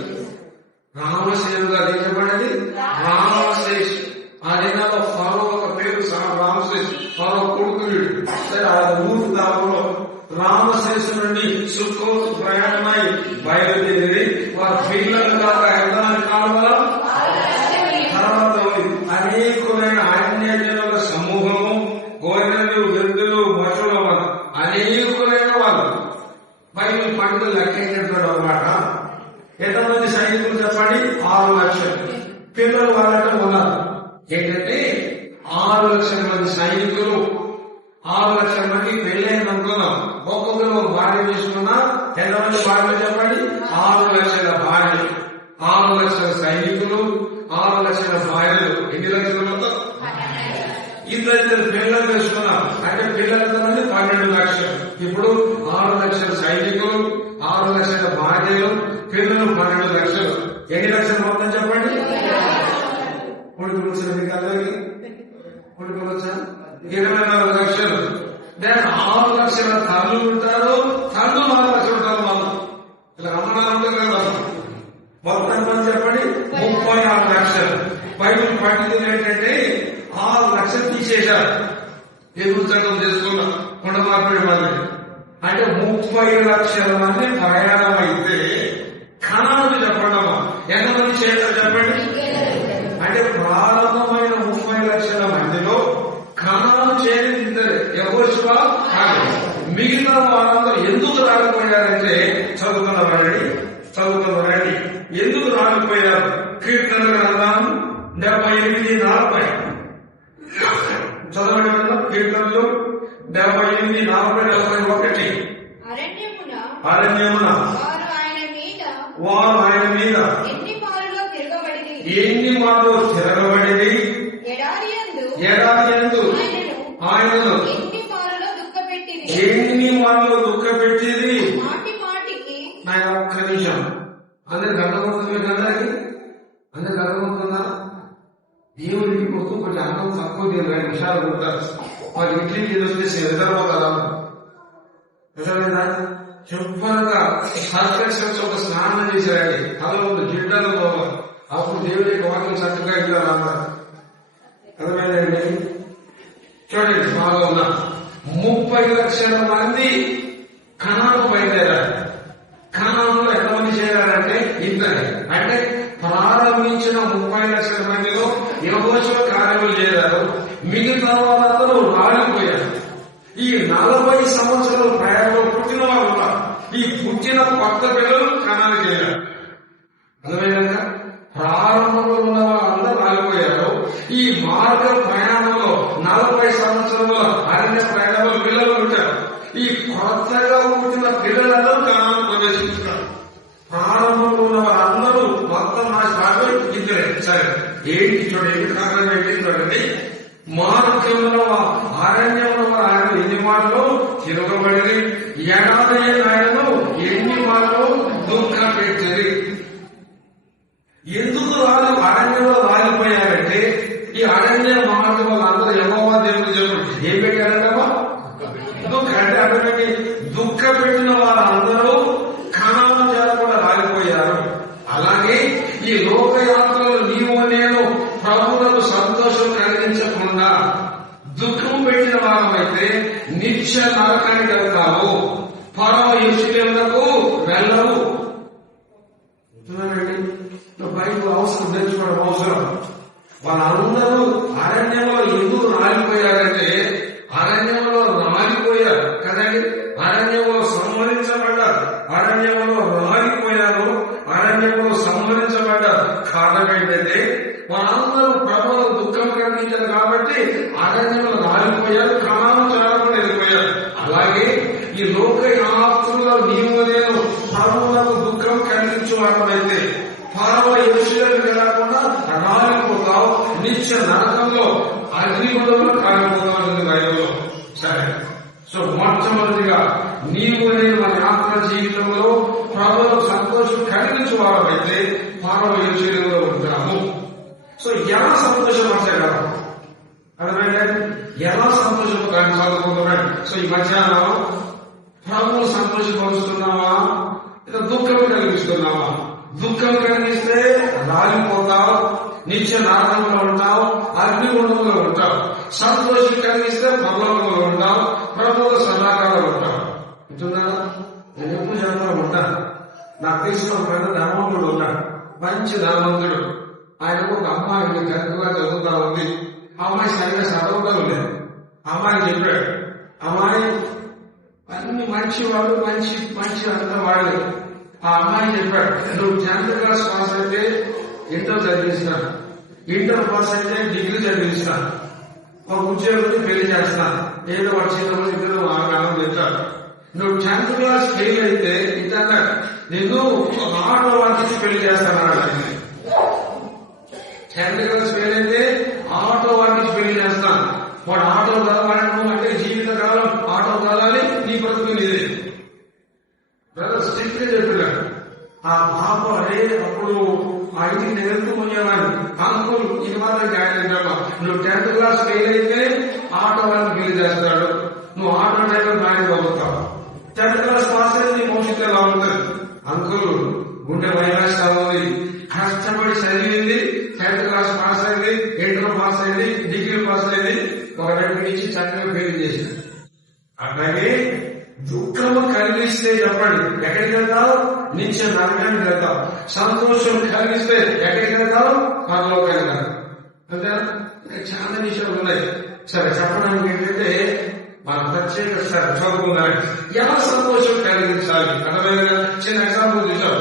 రామశేషుడుగా దేశపడేది రామశేషు. ఆ దినాల్లో ఫరో ఒక పేరు రామశేషు, ఫరో కొడుకుడు. సరే ఆ 3 దాపులో రామశేషు నుండి సుఖోతు ప్రయాణమై బయలుదేరి వారి పిల్లలు కాక ఎంతమంది కావాలా తర్వాత అనేకమైన అన్యజనుల సమూహము, గొర్రెలు, ఎద్దులు, పశువుల వల్ల అనేకులైన వాళ్ళు బైబిల్ పండుగ లెక్కేటప్పుడు అన్నమాట. ఎంతమంది సైనికులు చెప్పండి? 6 లక్షలు. పిల్లలు వాళ్ళంటే ఉన్నారు. ఏంటంటే 6 లక్షల మంది సైనికులు, 6 లక్షల మంది పెళ్ళైంది అనుకున్నాం. ఒక్కొక్కరు ఒక భార్య చేసుకున్నా ఎంతమంది భార్యలు చెప్పండి? 6 లక్షల భార్యలు, 6 లక్షల సైనికులు, 6 లక్షల భార్యలు. ఎన్ని లక్షలు మొత్తం? 2 పిల్లలు చేసుకున్నాం అంటే పిల్లలతో 12 లక్షలు. ఇప్పుడు 6 లక్షల సైనికులు, 6 లక్షల భార్యలు, పిల్లలు 12 లక్షలు. ఎన్ని లక్షలు మొత్తం చెప్పండి? కొడుకులు వచ్చిన మీకు అందరికి కొడుకులు వచ్చా 24 లక్షలు. దాని 6 లక్షల తల్లు ఉంటారు, తల్లు 4 లక్షలు ఉంటారు. వాళ్ళు ఇలా అమ్మనాలు కదా. మొత్తం ఎంతమంది చెప్పండి? 36 లక్షలు. బైబిల్ పండితులు ఏంటంటే 6 లక్షలు తీసేశారు. ఏ పుస్తకం చేసుకున్నాం కొండ మార్పిడి వాళ్ళు. అంటే 30 లక్షల మంది ప్రయాణం అయితే కణాలు చెప్పండమ్మా ఎంతమంది చేస్తారు చెప్పండి? అంటే ప్రారంభమైన 30 లక్షల మందిలో కణాలు చేరింది ఇద్దరు, యెహోషువ కాదు. మిగతా వాళ్ళందరూ ఎందుకు రాకపోయారంటే చదువుతున్నవారండి ఎందుకు రాకపోయారు? కీర్తన గ్రంథం 78:40 చదవండి. కీర్తనలు 78:40-41. అరణ్యమున వారు ఆయన మీద ఎన్ని మార్లు తిరగబడింది, ఎడారి యందు ఆయనను ఎన్ని మార్లు దుఃఖపెట్టింది. నాకు ఒక్క నిమిషం అందరికి అర్థమవుతుంది కదా, అందరికి అర్థమవుతుందా? దేవుడికి కొడుకు కొంచెం అర్థం తక్కువ, దేవుడు 2 నిమిషాలు ఉంటారు. వాళ్ళ ఇంటికి వస్తే ఎదురవుతారా? నిజమేనా? శుభ్రంగా సర్కక్షన్స్ ఒక స్నానం చేశారండి, తలలో జిడ్డలు పోవాలి. అప్పుడు దేవుడి వాక్యం చక్కగా ఇలా అన్నారు. అర్థమైందండి? చూడండి, బాగా ఉన్నా 30 లక్షల మంది కణాలు బయలుదేరారు. కణాలలో ఎంతమంది చేరారంటే ఇంతనే. అంటే ప్రారంభించిన 30 లక్షల మందిలో యెహోషువ కార్యములు చేరారు, మిగతా వాళ్ళందరూ రాలిపోయారు. ఈ 40 సంవత్సరాల ప్రయాణంలో పుట్టిన వాళ్ళు ఉన్నారు. ఈ పుట్టిన కొత్త పిల్లలు కణాలు చేరారు. అర్థమైనాక ప్రారంభంలో ఉన్న వాళ్ళందరూ రాలిపోయారు. ఈ మార్గ ప్రయాణంలో 40 సంవత్సరంలో అరణ్య ప్రయాణంలో పిల్లలు ఉంటారు. ఈ కొత్తగా పుట్టిన పిల్లలందరూ కణాలు ప్రవేశించుతారు. ప్రారంభంలో ఉన్న వాళ్ళందరూ మొత్తం నాశనం ఇద్దరే. సరే, ఏంటి చూడండి, కారణం ఏంటి చూడండి. మార్గంలో అరణ్యంలో ఆయన ఎన్ని మార్లు తిరగబడి, ఎడారి ఆయనను ఎన్ని మార్లు దుఃఖం పెట్టేది. ఎందుకు అరణ్యంలో రాలిపోయారంటే, ఈ అరణ్య మార్గం అందరూ యెహోవా దేవుడు చెప్పారు ఏం పెట్టారంటమ్మా? దుఃఖం. అంటే అటువంటి దుఃఖ పెట్టిన వారందరూ కణాలు చేరకుండా రాలిపోయారు. అలాగే ఈ లోకయాత్రలో నీవు నేను ప్రభువులకు సంతోషం కలిగించకుండా దుఃఖం పెట్టిన వారమైతే నిత్య నరకానికి వెళ్తావు, పరమ యెరూషలేమునకు వెళ్ళవు. బైబిల్ అవసరం, తెచ్చుకోవడం అవసరం. వాళ్ళందరూ అరణ్యంలో ఎందుకు రాలిపోయారంటే, అరణ్యంలో రాలిపోయారు కదండి. అరణ్యంలో సంహరించబడ్డారు, అరణ్యంలో రాలిపోయారు, అరణ్యంలో సంహరించబడ్డారు. కారణం ఏంటంటే వాళ్ళందరూ ప్రభువులో దుఃఖం కలిగించారు కాబట్టి అరణ్యంలో రాలిపోయారు, కణాలు చేరకుండా వెళ్ళిపోయారు. అలాగే ఈ లోక యాత్రలో నీవు నేను ప్రభువులకు దుఃఖం కలిగించేవాడమైతే పరమ యెరూషలేము వెళ్ళకుండా రాలిపోతావు, నిత్య నరకంలో అగ్నిగుండంలో కాలిపోతావు బైబిల్లో. సరే, సో మొట్టమొదటిగా నీవు నేను మన యాత్ర జీవితంలో ప్రభువులకు సంతోషం కలిగించేవాడమైతే పరమ యెరూషలేములో ఉంటాము. సో ఎలా సంతోషం వచ్చారు? అర్థమైందా? ఎలా సంతోషం చదువుకుంటున్నాడు. సో ఈ మధ్యాహ్నం ప్రభువు సంతోషపరుస్తున్నావా, లేదా దుఃఖం కలిగిస్తున్నావా? దుఃఖం కలిగిస్తే రాలిపోతావు, నిత్య నరకంలో ఉంటావు, అగ్నిగుండంలో ఉంటావు. సంతోషం కలిగిస్తే పరలోకంలో ఉంటావు, ప్రభువుల సదాకాలంలో ఉంటావు. ఉంటున్నారా? నేను ఎప్పుడు చెప్తాను ఉంటాను. నాకు తెలిసిన ఒక పెద్ద ధర్మవంతుడు ఉన్నాడు, మంచి ధర్మవంతుడు. ఆయనకు ఒక అమ్మాయి కరెక్ట్గా చదువుతా ఉంది. ఆ అమ్మాయి సరిగ్గా చదవడం లేదు. అమ్మాయి చెప్పాడు, అమ్మాయి అన్ని మంచి వాళ్ళు, మంచి మంచి అంతా వాళ్ళు. ఆ అమ్మాయి చెప్పాడు, నువ్వు 10th క్లాస్ పాస్ అయితే ఇంటర్ చదివిస్తాను, ఇంటర్ పాస్ అయితే డిగ్రీ చదివిస్తాను, ఒక ఉద్యోగుని పెళ్లి చేస్తాను, ఏదో వచ్చిన ఇద్దరు ఆనందం చెప్తాడు. నువ్వు 10th క్లాస్ ఫెయిల్ అయితే ఇతను నేను ఒక ఆటో వాడికి పెళ్లి చేస్తాను. 10th క్లాస్ ఫెయిల్ అయితే ఆటో వాడికి పెళ్లి చేస్తాను. వాడు ఆటో చదవాలను అంటే జీవితకాలం ఆటో చదవాలి, నీ బ్రతుకు నీదే. బ్రదర్ స్ట్రిక్ట్ గా చెప్పాడు. ఆ పాప అదే అప్పుడు ఆ ఇంటికి నేను వెళ్తూ పోయేవాడిని. అంకుల్ ఇది మాత్రం జాయిన్ నువ్వు 10th క్లాస్ ఫెయిల్ అయితే ఆటో వాళ్ళని పెళ్లి చేస్తాడు, నువ్వు ఆటో డ్రైవర్ బాగా పోతావు. 10th క్లాస్ పాస్ అయితే నీ భవిష్యత్తు ఎలా ఉంటుంది? అంకుల్ గుండె వైరాష్ట్రం ఉంది, కష్టపడి చదివింది, 10th క్లాస్ పాస్ అయింది, ఇంటర్ పాస్ అయింది, డిగ్రీ పాస్ అయింది, ఒక 2 నుంచి చక్కగా ఫెయిల్ చేసింది. అట్లాగే దుఃఖము కలిగిస్తే చెప్పండి ఎక్కడికి వెళ్తావు? నిత్య నరకానికి వెళ్తావు. సంతోషం కలిగిస్తే ఎక్కడికి వెళ్తావు? పరలోకానికి వెళ్తావు. అంతేనా? చాలా విషయాలు ఉన్నాయి. సరే, చెప్పడానికి ఏంటంటే మన ప్రత్యేక చదువుకున్నాడు ఎలా సంతోషం కలిగించాలి. అర్థమైన చిన్న ఎగ్జాంపుల్ చూసాం.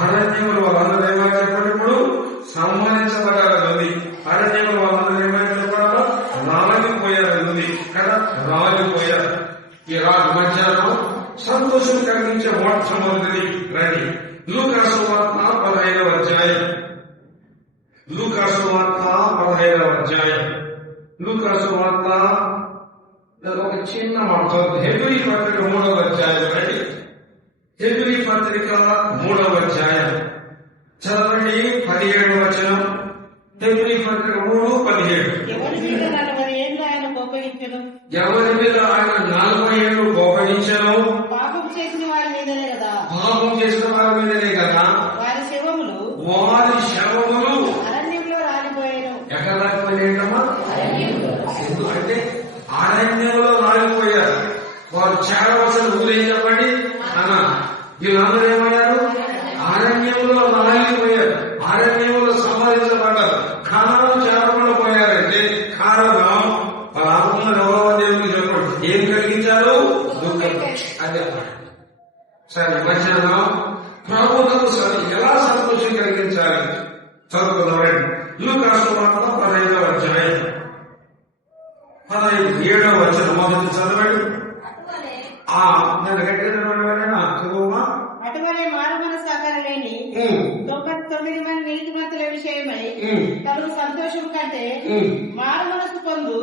అరణ్యంలో వాళ్ళందరూ ఏమైనా చెప్పినప్పుడు సంహరించబడాలని, అరణ్యంలో వాళ్ళందరూ ఏమైనా చెప్పాలో రాలిపోయారని కదా, రాలిపోయారు. ఈ రాజు మధ్యాహ్నం సంతోషం కలిగించే మొట్టమొదటిది రండి. లూకాసు వార్త 15వ అధ్యాయం. లూకాసు వార్త 15వ అధ్యాయం లూకా సువార్త ఒక చిన్న మాట, హెబ్రీ పత్రిక 3వ అధ్యాయం రండి. హెబ్రీ పత్రిక 3వ అధ్యాయం చదవండి 17వ వచనం. హెబ్రీ పత్రిక 3:17. ఎవరి మీద 40 ఏళ్ళు ఆయన కోపగించెను? ఎవరి మీద ఆయన 40 ఏళ్ళు కోపగించెను? పాపం చేసిన వారి మీదనే కదా. పాపం చేసిన వారి మీదనే కదా. వారి శవములు అరణ్యంలో రాలిపోయాను. ఎక్కడ రాలిపోయాడమ్మా? ఎందుకంటే అరణ్యంలో రాలిపోయారు. వారు చేరవలసిన ఊరు ఏం చెప్పండి అన్న. వీళ్ళందరూ ఏమయ్యారు? అరణ్యంలో రాలిపోయారు, అరణ్యంలో సంహరించబడ్డారు, కారణం చేరకుండా పోయారంటే కారణం వాళ్ళ ఆత్మను ఎవరో దేవుడికి చెప్పండి ఏం కలిగించారు? దుఃఖం. అదే సరే మధ్యాహ్నం ప్రభువుకు ఎలా సంతోషం కలిగించాలి చదువుకున్నారండి. లూకా సువార్త 15వ అధ్యాయం 17వ వచనం మొదటి చదవండి. అటువలే మారుమనస్సు అక్కరలేని 99 మంది నీతిమంతుల విషయమై తమకు సంతోషం కంటే మారు మనసు పొందు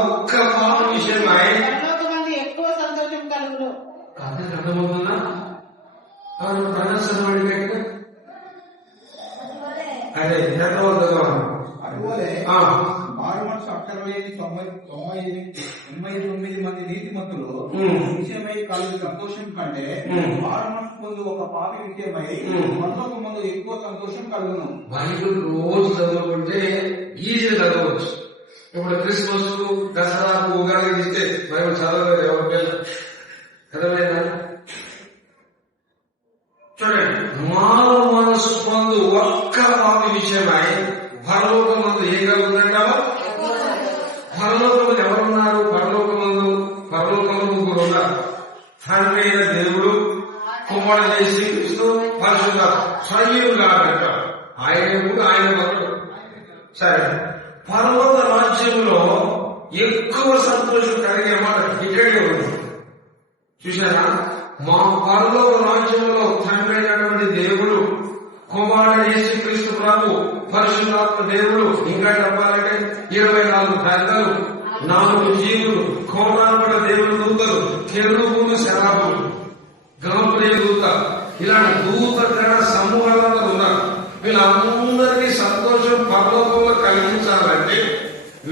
ఒక్క పాపం విషయమై 100 మంది ఎక్కువ సంతోషం కలుగును. అర్థమవుతుందా? అదే అటువలే మారు మనసు అక్కరలేని 99 మంది నీతిమంతులు విషయమై కలుగు సంతోషం కంటే మారు మనసు పొందు ఒక పాపి విషయమై 100 మంది ఎక్కువ సంతోషం కలుగును. బైబిల్ రోజు చదవకుంటే ఈజీగా చదవచ్చు. ఇప్పుడు క్రిస్మస్, దసరాకు, ఉగాది ఇస్తే బైబిల్ చదవలేదు ఎవరి పిల్లలు చదవలేదా? చూడండి, మారు మనసు పొందు ఒక్క పాపి విషయమై పరలోకమందు ఏం కలుగుతుందంటావా? పరలోకములు ఎవరున్నారు? పరలోకములు ముగ్గురు ఉన్నారు. తండ్రి అయిన దేవుడు, కుమారుడు చేసి క్రీస్తు, పరిశుద్ధాత్మ. స్వయం కాదంటారు. ఆయన కూడా ఆయన భక్తుడు. సరే, పరలోక రాజ్యంలో ఎక్కువ సంతోషం కలిగే మాట ఇక్కడే ఉంది. చూసారా? మా పరలోక రాజ్యంలో తండ్రి అయినటువంటి దేవుడు, కుమారుడు యేసు క్రీస్తు ప్రభు, పరిశుద్ధాత్మ దేవుడు, ఇంకా చెప్పాలంటే 24 పెద్దలు, 4 జీవులు, కోటానుపడ దేవుడు దూతలు, కెరూబులు, శరాబులు, గాబ్రియలు దూత, ఇలాంటి దూత గణ సమూహాలందరూ ఉన్నారు. వీళ్ళందరికీ సంతోషం పరలోకంలో కలిగించాలంటే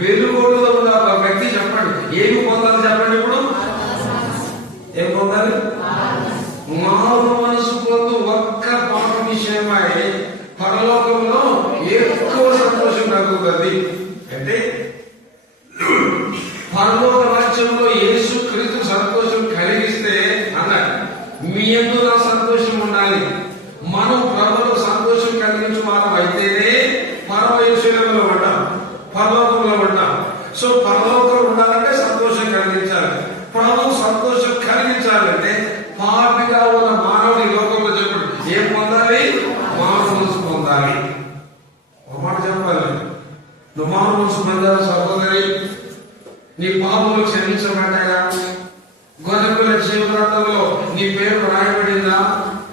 వెలుగులో ఉన్న ఒక వ్యక్తి చెప్పండి ఏమి పొందాలి చెప్పండి. ఇప్పుడు ఏం పొందాలి? మారు మనసు పొందు ఒక్క పాప విషయమై పరలోకంలో ఎక్కువ సంతోషం కలుగుతుంది. అంటే పరలోక రాజ్యంలో యేసు క్రీస్తు సంతోషం కలిగిస్తే అన్నాడు, మీ యందు నా సంతోషం ఉండాలి. మనం ప్రభువుకు సంతోషం కలిగించు వారం అయితేనే పరమేశ్వరంలో ఉంటాం, పరలోకంలో ఉంటాం. సో పరలోకంలో ఉండాలంటే సంతోషం కలిగించాలి. ప్రభు సంతోషం కలిగించాలంటే పాపిగా ఉన్న మానవుడి లోకంలో చెప్పండి ఏం పొందాలి? మారు మనసు పొందాలి. ఒక మాట చెప్పాలి, నువ్వు మారు మనసు పొందాలి సహోదరి. నీ పాపములు క్షమించబడ్డాయా? గొర్రెపిల్ల జీవగ్రంథంలో నీ పేరు రాయబడిందా?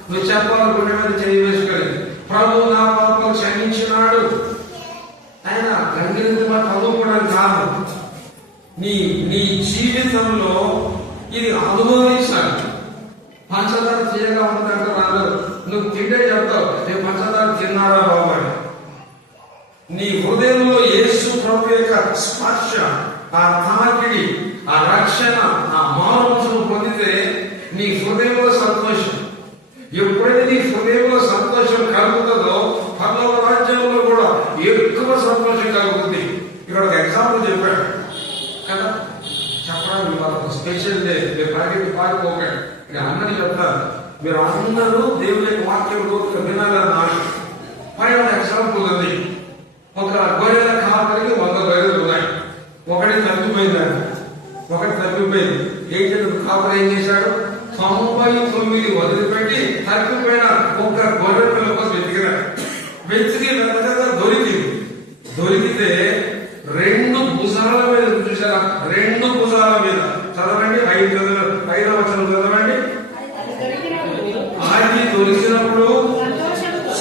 నువ్వు చెప్పాలనుకునే మీద చేయి వేసుకొని ప్రభు నా పాపం క్షమించినాడు. ఆయన గంగిరెద్దు మాట చదువుకోవడానికి కాదు, నీ జీవితంలో ఇది అనుభవించాలి. పంచదార తీయగా ఉంటుందంటే రాదు, నువ్వు తింటే చెప్తావు నేను పంచదార తిన్నాడా బాబు అని. నీ హృదయంలో యేసు ప్రభు యొక్క స్పర్శ, ఆ తాకిడి, ఆ రక్షణ, ఆ మానవను పొందితే నీ హృదయంలో సంతోషం. ఎప్పుడైతే నీ హృదయంలో సంతోషం కలుగుతుందో పరలోక రాజ్యంలో కూడా ఎక్కువ సంతోషం కలుగుతుంది. ఇక్కడ ఒక ఎగ్జాంపుల్ చెప్పాడు కదా, చెప్పడానికి వాళ్ళకు స్పెషల్ డే, మీరు బయటికి పారిపోకండి. ఇక అన్నది చెప్తారు, మీరు అందరూ దేవుని యొక్క వాక్యం వినాలని నాకు పైన ఎగ్జాంపుల్ ఉంది. ఒక గొర్రెల కాపరికి 100 గొర్రెలు ఉన్నాయి. ఒకటి తప్పిపోయింది. ఏం చేసి కాపరి ఏం చేశాడు? 99 వదిలిపెట్టి తప్పిపోయిన ఒక్క గొర్రె పిల్ల కోసం వెతికి వెతకగా దొరికితే 2 భుజాల మీద చూసారా? 2 భుజాల మీద చదవండి, 5వ వచనం చదవండి. అది దొరికినప్పుడు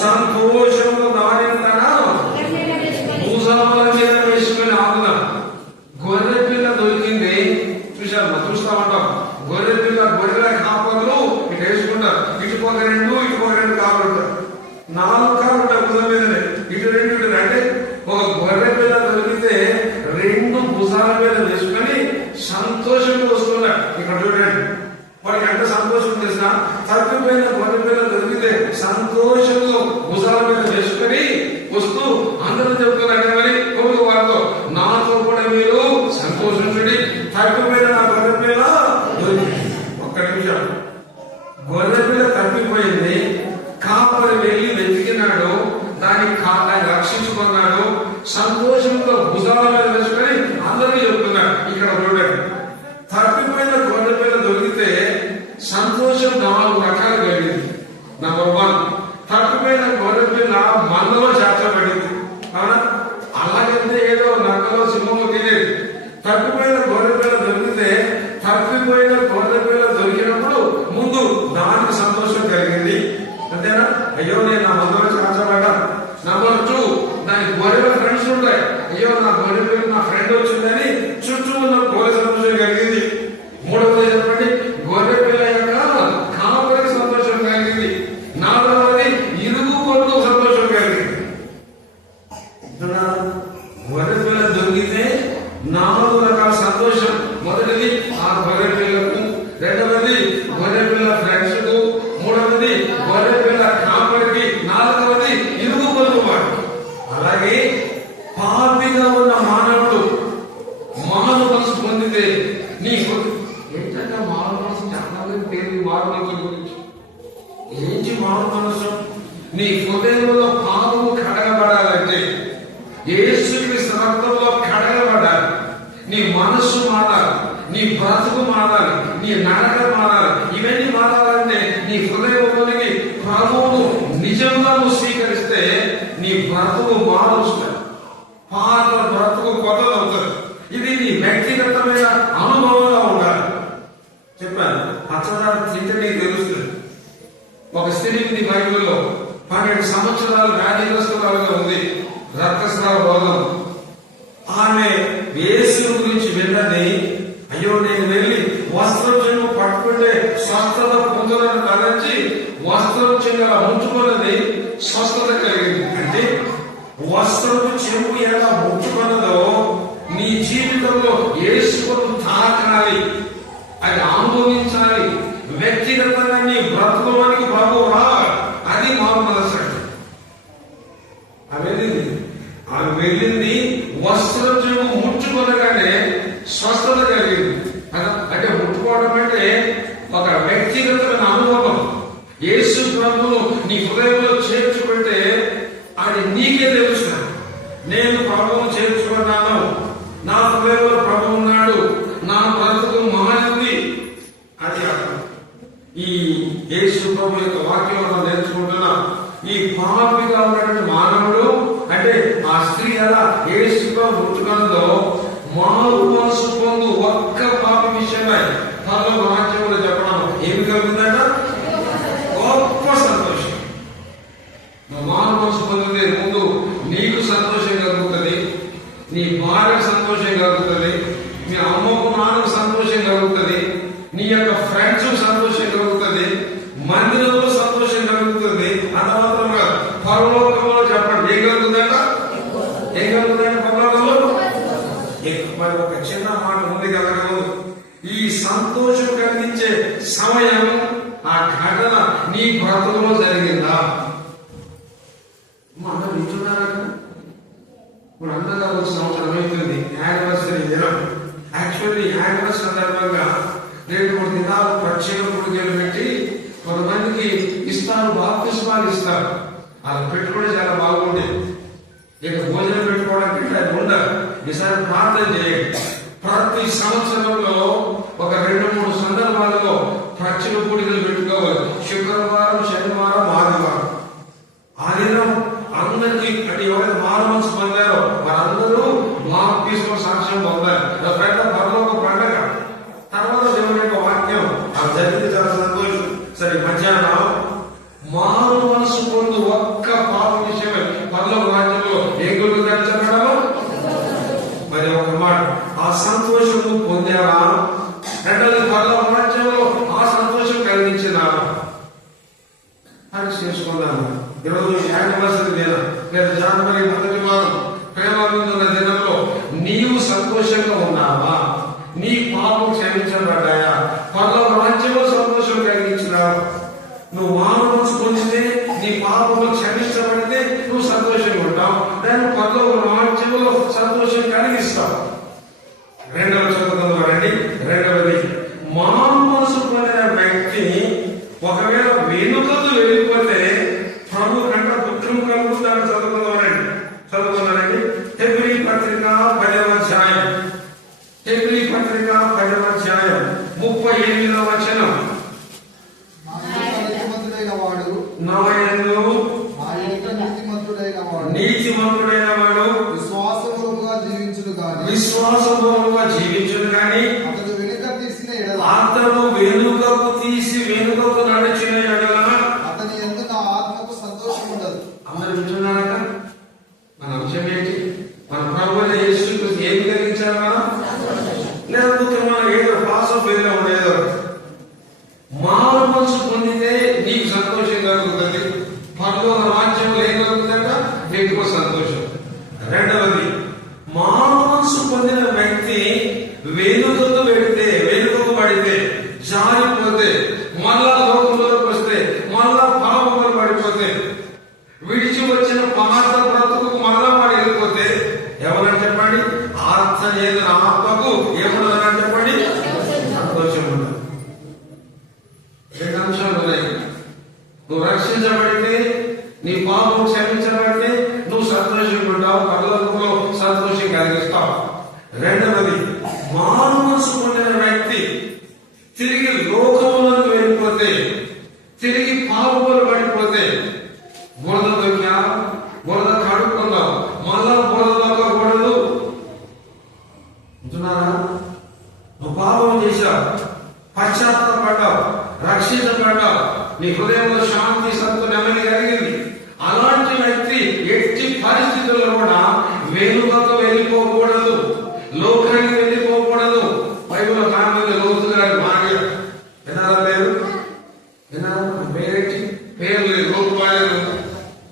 సంతోషము దానిని తన భుజాల మీద వేసి భుజాల మీద వేసుకొని సంతోషంగా వస్తున్నాడు. ఇక్కడ చూడండి, వాడికి ఎంత సంతోషం తెలిసిన, తప్పిపోయిన గొర్రె పిల్ల దొరికితే సంతోషంతో భుజాల మీద వేసుకొని వస్తూ అందరూ చెప్తున్నాడు మరి కొడుకు వారితో, నాతో కూడా మీరు సంతోషించండి, తప్పిపోయిన నా గొర్రె పిల్ల దొరికింది. ఒక్క నిమిషం, గొర్రె పిల్ల తప్పిపోయింది, కాపరి వెళ్ళి వెతికినాడు, దాన్ని రక్షించుకున్నాడు, సంతోషంతో భుజాల మీద వేసుకొని అందరూ చెప్తున్నాడు. ఇక్కడ చూడండి, తప్పిపోయిన గొర్రె పిల్ల దొరికితే సంతోషం 4 రకాలు కలిగింది. నంబర్ 1, తప్పిపోయిన గొర్రె పిల్ల మందలో చేర్చబడింది. అవునా? అలాగైతే ఏదో నక్కలో సింహము తినేది. తప్పిపోయిన గొర్రె పిల్ల దొరికితే, తప్పిపోయిన గొర్రె పిల్ల దొరికినప్పుడు ముందు దానికి సంతోషం కలిగింది. అంతేనా? అయ్యో నేను నా మందలో చేర్చబడ్డా. నంబర్ 2, దానికి గొర్రెల ఫ్రెండ్స్ ఉంటాయి. అయ్యో నా గొర్రె పిల్ల నా ఫ్రెండ్ వచ్చిందని చుట్టూ ఉన్న గొర్రె సంతోషం కలిగింది. 3వది చెప్పండి, గొర్రె పిల్ల యొక్క కాపరికి సంతోషం కలిగింది. 4వది ఇరుగు పొరుగు సంతోషం కలిగింది. గొర్రె పిల్ల దొరికితే 4 రకాల సంతోషం. మొదటిది ఆ గొర్రె పిల్లకు, 2వది గొర్రె పిల్ల ఫ్రెండ్స్ కు, 3వది గొర్రె పిల్ల కాపరికి, 4వది ఇరుగు పొరుగు వాడు. అలాగే పాపిగా ఉన్న మానవుడు మారు మనసు పొందితే, నీకు ఏంటంటే మారు మనసు చాలా పేరు మారు మనసు గురించి ఏంటి మారు మనసు? నీ హృదయంలో పాపము కడగబడాలంటే యేసుక్రీస్తు రక్తంలో కడగబడాలి. నీ మనస్సు మారాలి, నీ బ్రతుకు మారాలి, నీ నడక మారాలి. ఇవన్నీ మారాలంటే నీ హృదయంలోనికి ప్రభువును నిజంగా నువ్వు స్వీకరిస్తే నీ బ్రతుకు మారుస్తుంది. పాత బ్రతుకు కొత్తదవుతుంది. ఇది నీ వ్యక్తిగతమైన అనుభవంగా ఉండాలి. చెప్పాను, పచ్చదారు తింటే నీకు తెలుస్తుంది. ఒక స్త్రీ ఉంది బైబిల్లో, 12 సంవత్సరాలు వ్యాధిగ్రస్తురాలుగా ఉంది, రక్తస్రావ రోగం. ఆమె యేసు గురించి విన్నది, అయ్యో నేను వెళ్ళి వస్త్రం చెంగు పట్టుకుంటే స్వస్థత పొందులను తలంచి వస్త్రం చెంగు అలా ఉంచుకున్నది, స్వస్థత కలిగింది. అంటే వస్త్రపు చెంగు ఎలా ముట్టుకున్నదో నీ జీవితంలో యేసును తాకాలి, అది అనుభవించాలి. వ్యక్తిగతంగా నీ బ్రతుకోవడానికి ప్రభు రావాలి. అది మారు మనసు. ఆమె వెళ్ళింది, వస్త్రం చెంగు ముట్టుకొనగానే స్వస్థత కలిగింది. అంటే ముట్టుకోవడం అంటే ఒక వ్యక్తిగతమైన అనుభవం. యేసు ప్రభువును నీ హృదయంలో చేర్చుకుంటే అది నీకే తెలుస్తుంది. నేను ప్రభువును చేర్చుకున్నాను, నా హృదయంలో ప్రభు ఉన్నాడు, నా బ్రతుకు మారింది. అది అర్థం. ఈ యేసు ప్రభు యొక్క వాక్యం మనం నేర్చుకుంటున్నాం. ఈ పాపిగా ఉన్నటువంటి మానవుడు అంటే ఆ స్త్రీ ఎలా యేసుగా ముట్టుకున్నదో, మారు మనసు పొందు ఒక్క పాపి విషయమై పరలోక రాజ్యంలో చెప్పడం ఏమి కలుగుతుందట? గొప్ప సంతోషం. మారు మనసు పొందితే ముందు నీకు సంతోషం కలుగుతుంది, నీ భార్యకు సంతోషం కలుగుతుంది, మీ అమ్మకు నాన్నకు సంతోషం కలుగుతుంది, నీ యొక్క ఫ్రెండ్స్ సంతోషం కలుగుతుంది, మందిరంలో సంతోషం కలుగుతుంది. అంత మాత్రం కాదు, పరలోకంలో చెప్పండి ఏం కలుగుతుందట? ఏం కలుగుతుందంటే పరలోకంలో మరి ఒక చిన్న మాట ఉంది కదా, ఈ సంతోషం కలిగించే సమయం, ఆ ఘటన నీ బ్రతుకులో జరిగిందా? మనం వింటున్నారా? ఇప్పుడు అందరూ 1 సంవత్సరం అవుతుంది యానివర్సరీ దినం. యాక్చువల్లీ యానివర్సరీ సందర్భంగా 2-3 దినాలు ప్రత్యేక పూజలు పెట్టి కొంతమందికి ఇస్తారు, బాప్తిస్మాలు ఇస్తారు. అలా పెట్టుకుంటే చాలా బాగుండేది. ఇక భోజనం పెట్టుకోవడానికి అది ఉండదు. ఈసారి ప్రార్థన చేయండి. ప్రతి సంవత్సరంలో ఒక 2-3 సందర్భాలలో ప్రత్యేక పూడికలు పెట్టుకోవాలి. శుక్రవారం, శనివారం, ఆదివారం. ఆ దినం అందరికీ అంటే ఎవరైతే మారు మనసు పొందారో వారందరూ బాప్తిస్మ సాక్ష్యం పొందాలి. పెద్ద పరలోక పండగ. తర్వాత దేవుని యొక్క వాక్యం అది జరిగింది, చాలా సంతోషం. సరే, మధ్యాహ్నం మారు మనసు పొందు ఒక్క పాప విషయమే పరలోక రాజ్యంలో ఏ గురువు చెప్పడము. మరి ఒక మాట, ఆ సంతోషము పొందావా? రెండోది, పరలోక రాజ్యంలో ఆ సంతోషం కలిగించినావా? అని చేసుకున్నాను. ఈరోజు యానివర్సరీ దినం లేదా జనవరి 1వ వారం ప్రేమ దినంలో నీవు సంతోషంగా ఉన్నావా? నీ పాపం క్షమించబడ్డాయా? పరలోక రాజ్యంలో సంతోషం కలిగించినావు. నువ్వు మానవుని పొందితే నీ పాపము క్షమించబడితే నువ్వు సంతోషంగా ఉంటావు. దాన్ని పరలోక రాజ్యంలో సంతోషం కలిగిస్తావు. రెండవ చదువుతున్నారండి. రెండవది, మానవ మనసు పొందిన వ్యక్తి ఒకవేళ వెనుకకు వెళ్ళిపోతే ప్రభు కంట పుత్రం కలుగుతాడని చదువుకున్నారండి. హెబ్రీ పత్రిక 10వ అధ్యాయం, హెబ్రీ పత్రిక 10వ అధ్యాయం 38వ వచనం. నీతిమంతుడైన వాడు విశ్వాసపూర్వకంగా జీవించును గాని అతను వెనుకకు తీసి వెనుకకు నడిచిన ఎడల అతని యందు నా ఆత్మకు సంతోషం ఉండదు. అందరూ వింటున్నారట. మన అంశం ఏంటి? మన ప్రభు యేసు ఏం కలిగించారు? లేకపోతే మనం ఏదో పాస్ పేరుగా ఉండేదో. మారు మనసు పొందితే నీకు సంతోషం కలుగుతుంది. పరలోక రాజ్యంలో ఏం కలుగుతుందట? ఎక్కువ సంతోషం. రెండవది, మారు మనసు పొందిన వ్యక్తి వెనుకకు పడితే జారిపోతే మళ్ళా లోకంలోకి వస్తే మళ్ళా పాపంలో పడిపోతే విడిచి వచ్చిన పాత బ్రతుకు మళ్ళా వాడు వెళ్ళిపోతే ఎవరని చెప్పండి? ఆత్మకు ఏముండదని చెప్పండి? సంతోషం ఉండదు. రెండు అంశాలు ఉన్నాయి. నువ్వు రక్షించబడితే, నీ పాపం క్షమించబడితే నువ్వు సంతోషంగా ఉంటావు, పరలోకంలో సంతోషం కలిగిస్తావు. రెండవది, మారు మనసు పొందిన వ్యక్తి తిరిగి లోకంలోకి వెళ్ళిపోతే, తిరిగి పాపంలో పడిపోతే, బురద దొరికా, బురద కడుక్కున్నావు, మళ్ళా బురద దొక్కకూడదు. నువ్వు పాపం చేశావు, పశ్చాత్తాపడ్డావు, రక్షించబడ్డావు, నీ హృదయంలో శాంతి సత్తు నెమ్మది కలిగింది. అలాంటి వ్యక్తి ఎట్టి పరిస్థితుల్లో కూడా వెనుకకు వెళ్ళిపోకూడదు, లోకానికి వెళ్ళిపోకూడదు. బైబిల్లో కారణంగా లోతు గారి భార్య వినాలా? పేరెట్టి పేరు లేదు, లోతు భార్య.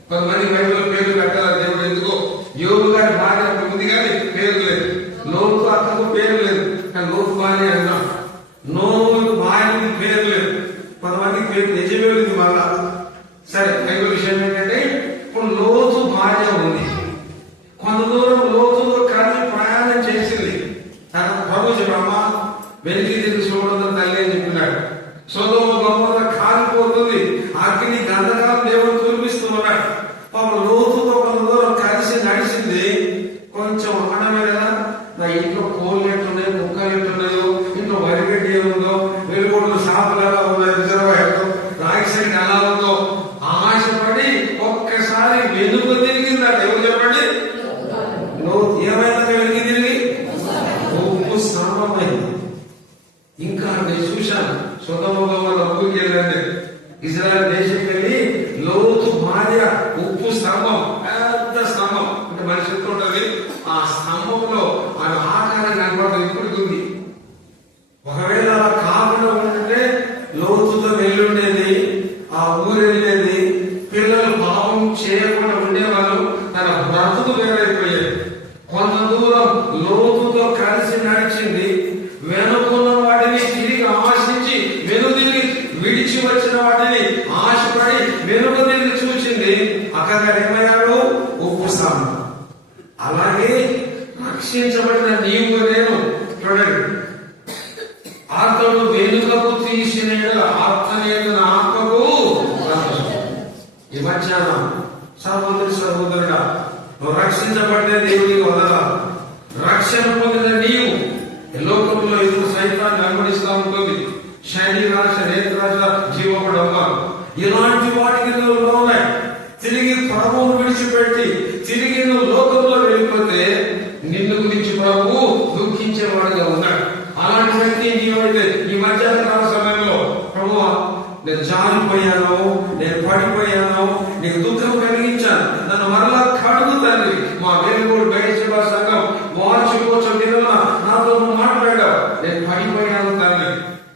కొంతమంది బైబిల్లో పేర్లు పెట్టాలి దేవుడు ఎందుకో. యోగు గారి భార్య ఉంది కానీ పేరు లేదు. లోతు అతను పేరు లేదు కానీ లోతు భార్య అన్నాం. నోవు భార్యకి పేరు లేదు. కొంతమందికి పేరు నిజమేది మళ్ళా. సరే, బైబిల్ విషయం ఏంటంటే ఇప్పుడు లోతు భార్య ఉంది. కొంత దూరం లోతుతో కలిసి ప్రయాణం చేసింది. తన ప్రభు చెప్పమ్మ వెలికి తిరిగి చూడడం తల్లి అని చెప్పినాడు. సొదొమ గొమొర్రా కాలిపోతుంది, అగ్ని గంధకాలు దేవుడు కురిపిస్తున్నాడు. పాప లోతుతో కొంత దూరం కలిసి నడిచింది. కొంచెం అనమే కదా, నా ఇంట్లో కోళ్ళు ఎట్టున్నాయి, ముక్కలు ఎట్టున్నాయో, ఇంట్లో వరిగడ్డి ఏముందో, వెలుగుళ్ళు షాపులు ఎలా ఉన్నాయి, రిజర్వాయర్ రాగి సైడ్ ఎలా ఉందో ఆశపడి ఒక్కసారి వెనుక తిరిగిందట. ఎవరు చెప్పండి? ఏమైనా వెలికి తిరిగి ఉప్పు స్తంభమైంది. ఇంకా నేను చూశాను, సొదొమ గొమొర్రా అప్పుకి వెళ్ళండి, ఇజ్రాయెల్ దేశం వెళ్ళి లోతు భార్య ఉప్పు స్తంభం, పెద్ద స్తంభం అంటే మనిషి ఎంత ఉంటది, ఆ స్తంభంలో ఆమె ఆకారం కనపడదు, ఇప్పటికి ఉంది. ఒకవేళ అలా కాకుండా ఉంటే లోతుతో వెళ్ళుండేది, ఆ ఊరు వెళ్ళేది, పిల్లలు పాపం చేయకుండా ఉండేవాళ్ళు, తన బ్రతుకు వేరైపోయేది. కొంత దూరం లోతుతో కలిసి నడిచింది. వెనుకున్న వాటిని తిరిగి ఆశించి వెనుదిరిగి విడిచి వచ్చిన వాటిని ఆశపడి వెనుక తిరిగి చూసింది. అక్కడ ఏమయ్యాడు? ఉప్పు స్తంభం. అలాగే రక్షించబడిన నీవు నేను చూడండి, అతడు వెనుకకు తీసిన ఆత్మకు ఈ మధ్యాహ్నం సహోదరుడా, నువ్వు రక్షించబడిన దేవునికి వదల. రక్షణ పొందిన నీవు లోకంలో ఎదురు సైతాన్ని వెంబడిస్తూ ఉంటుంది. శరీరాశ, నేత్రాశ, జీవపడమ్మ, ఇలాంటి వాటికి నువ్వు లోనాయి. తిరిగి ప్రభువును విడిచిపెట్టి తిరిగి నువ్వు లోకంలో వెళ్ళిపోతే నిన్ను గురించి ప్రభువు దుఃఖించేవాడుగా ఉన్నాడు. అలాంటి వ్యక్తి నీవైతే ఈ మధ్యాహ్న సమయంలో ప్రభువా నేను జారిపోయాను, నేను పడిపోయాను, నీకు దుఃఖం కలిగించాను, నన్ను మరలా కడుగు తండ్రి. మా వేలుగోడు బయట సంఘం వార్షికోత్సవం నిన్న నాతో మాట్లాడావు, నేను పడిపోయాను తండ్రి.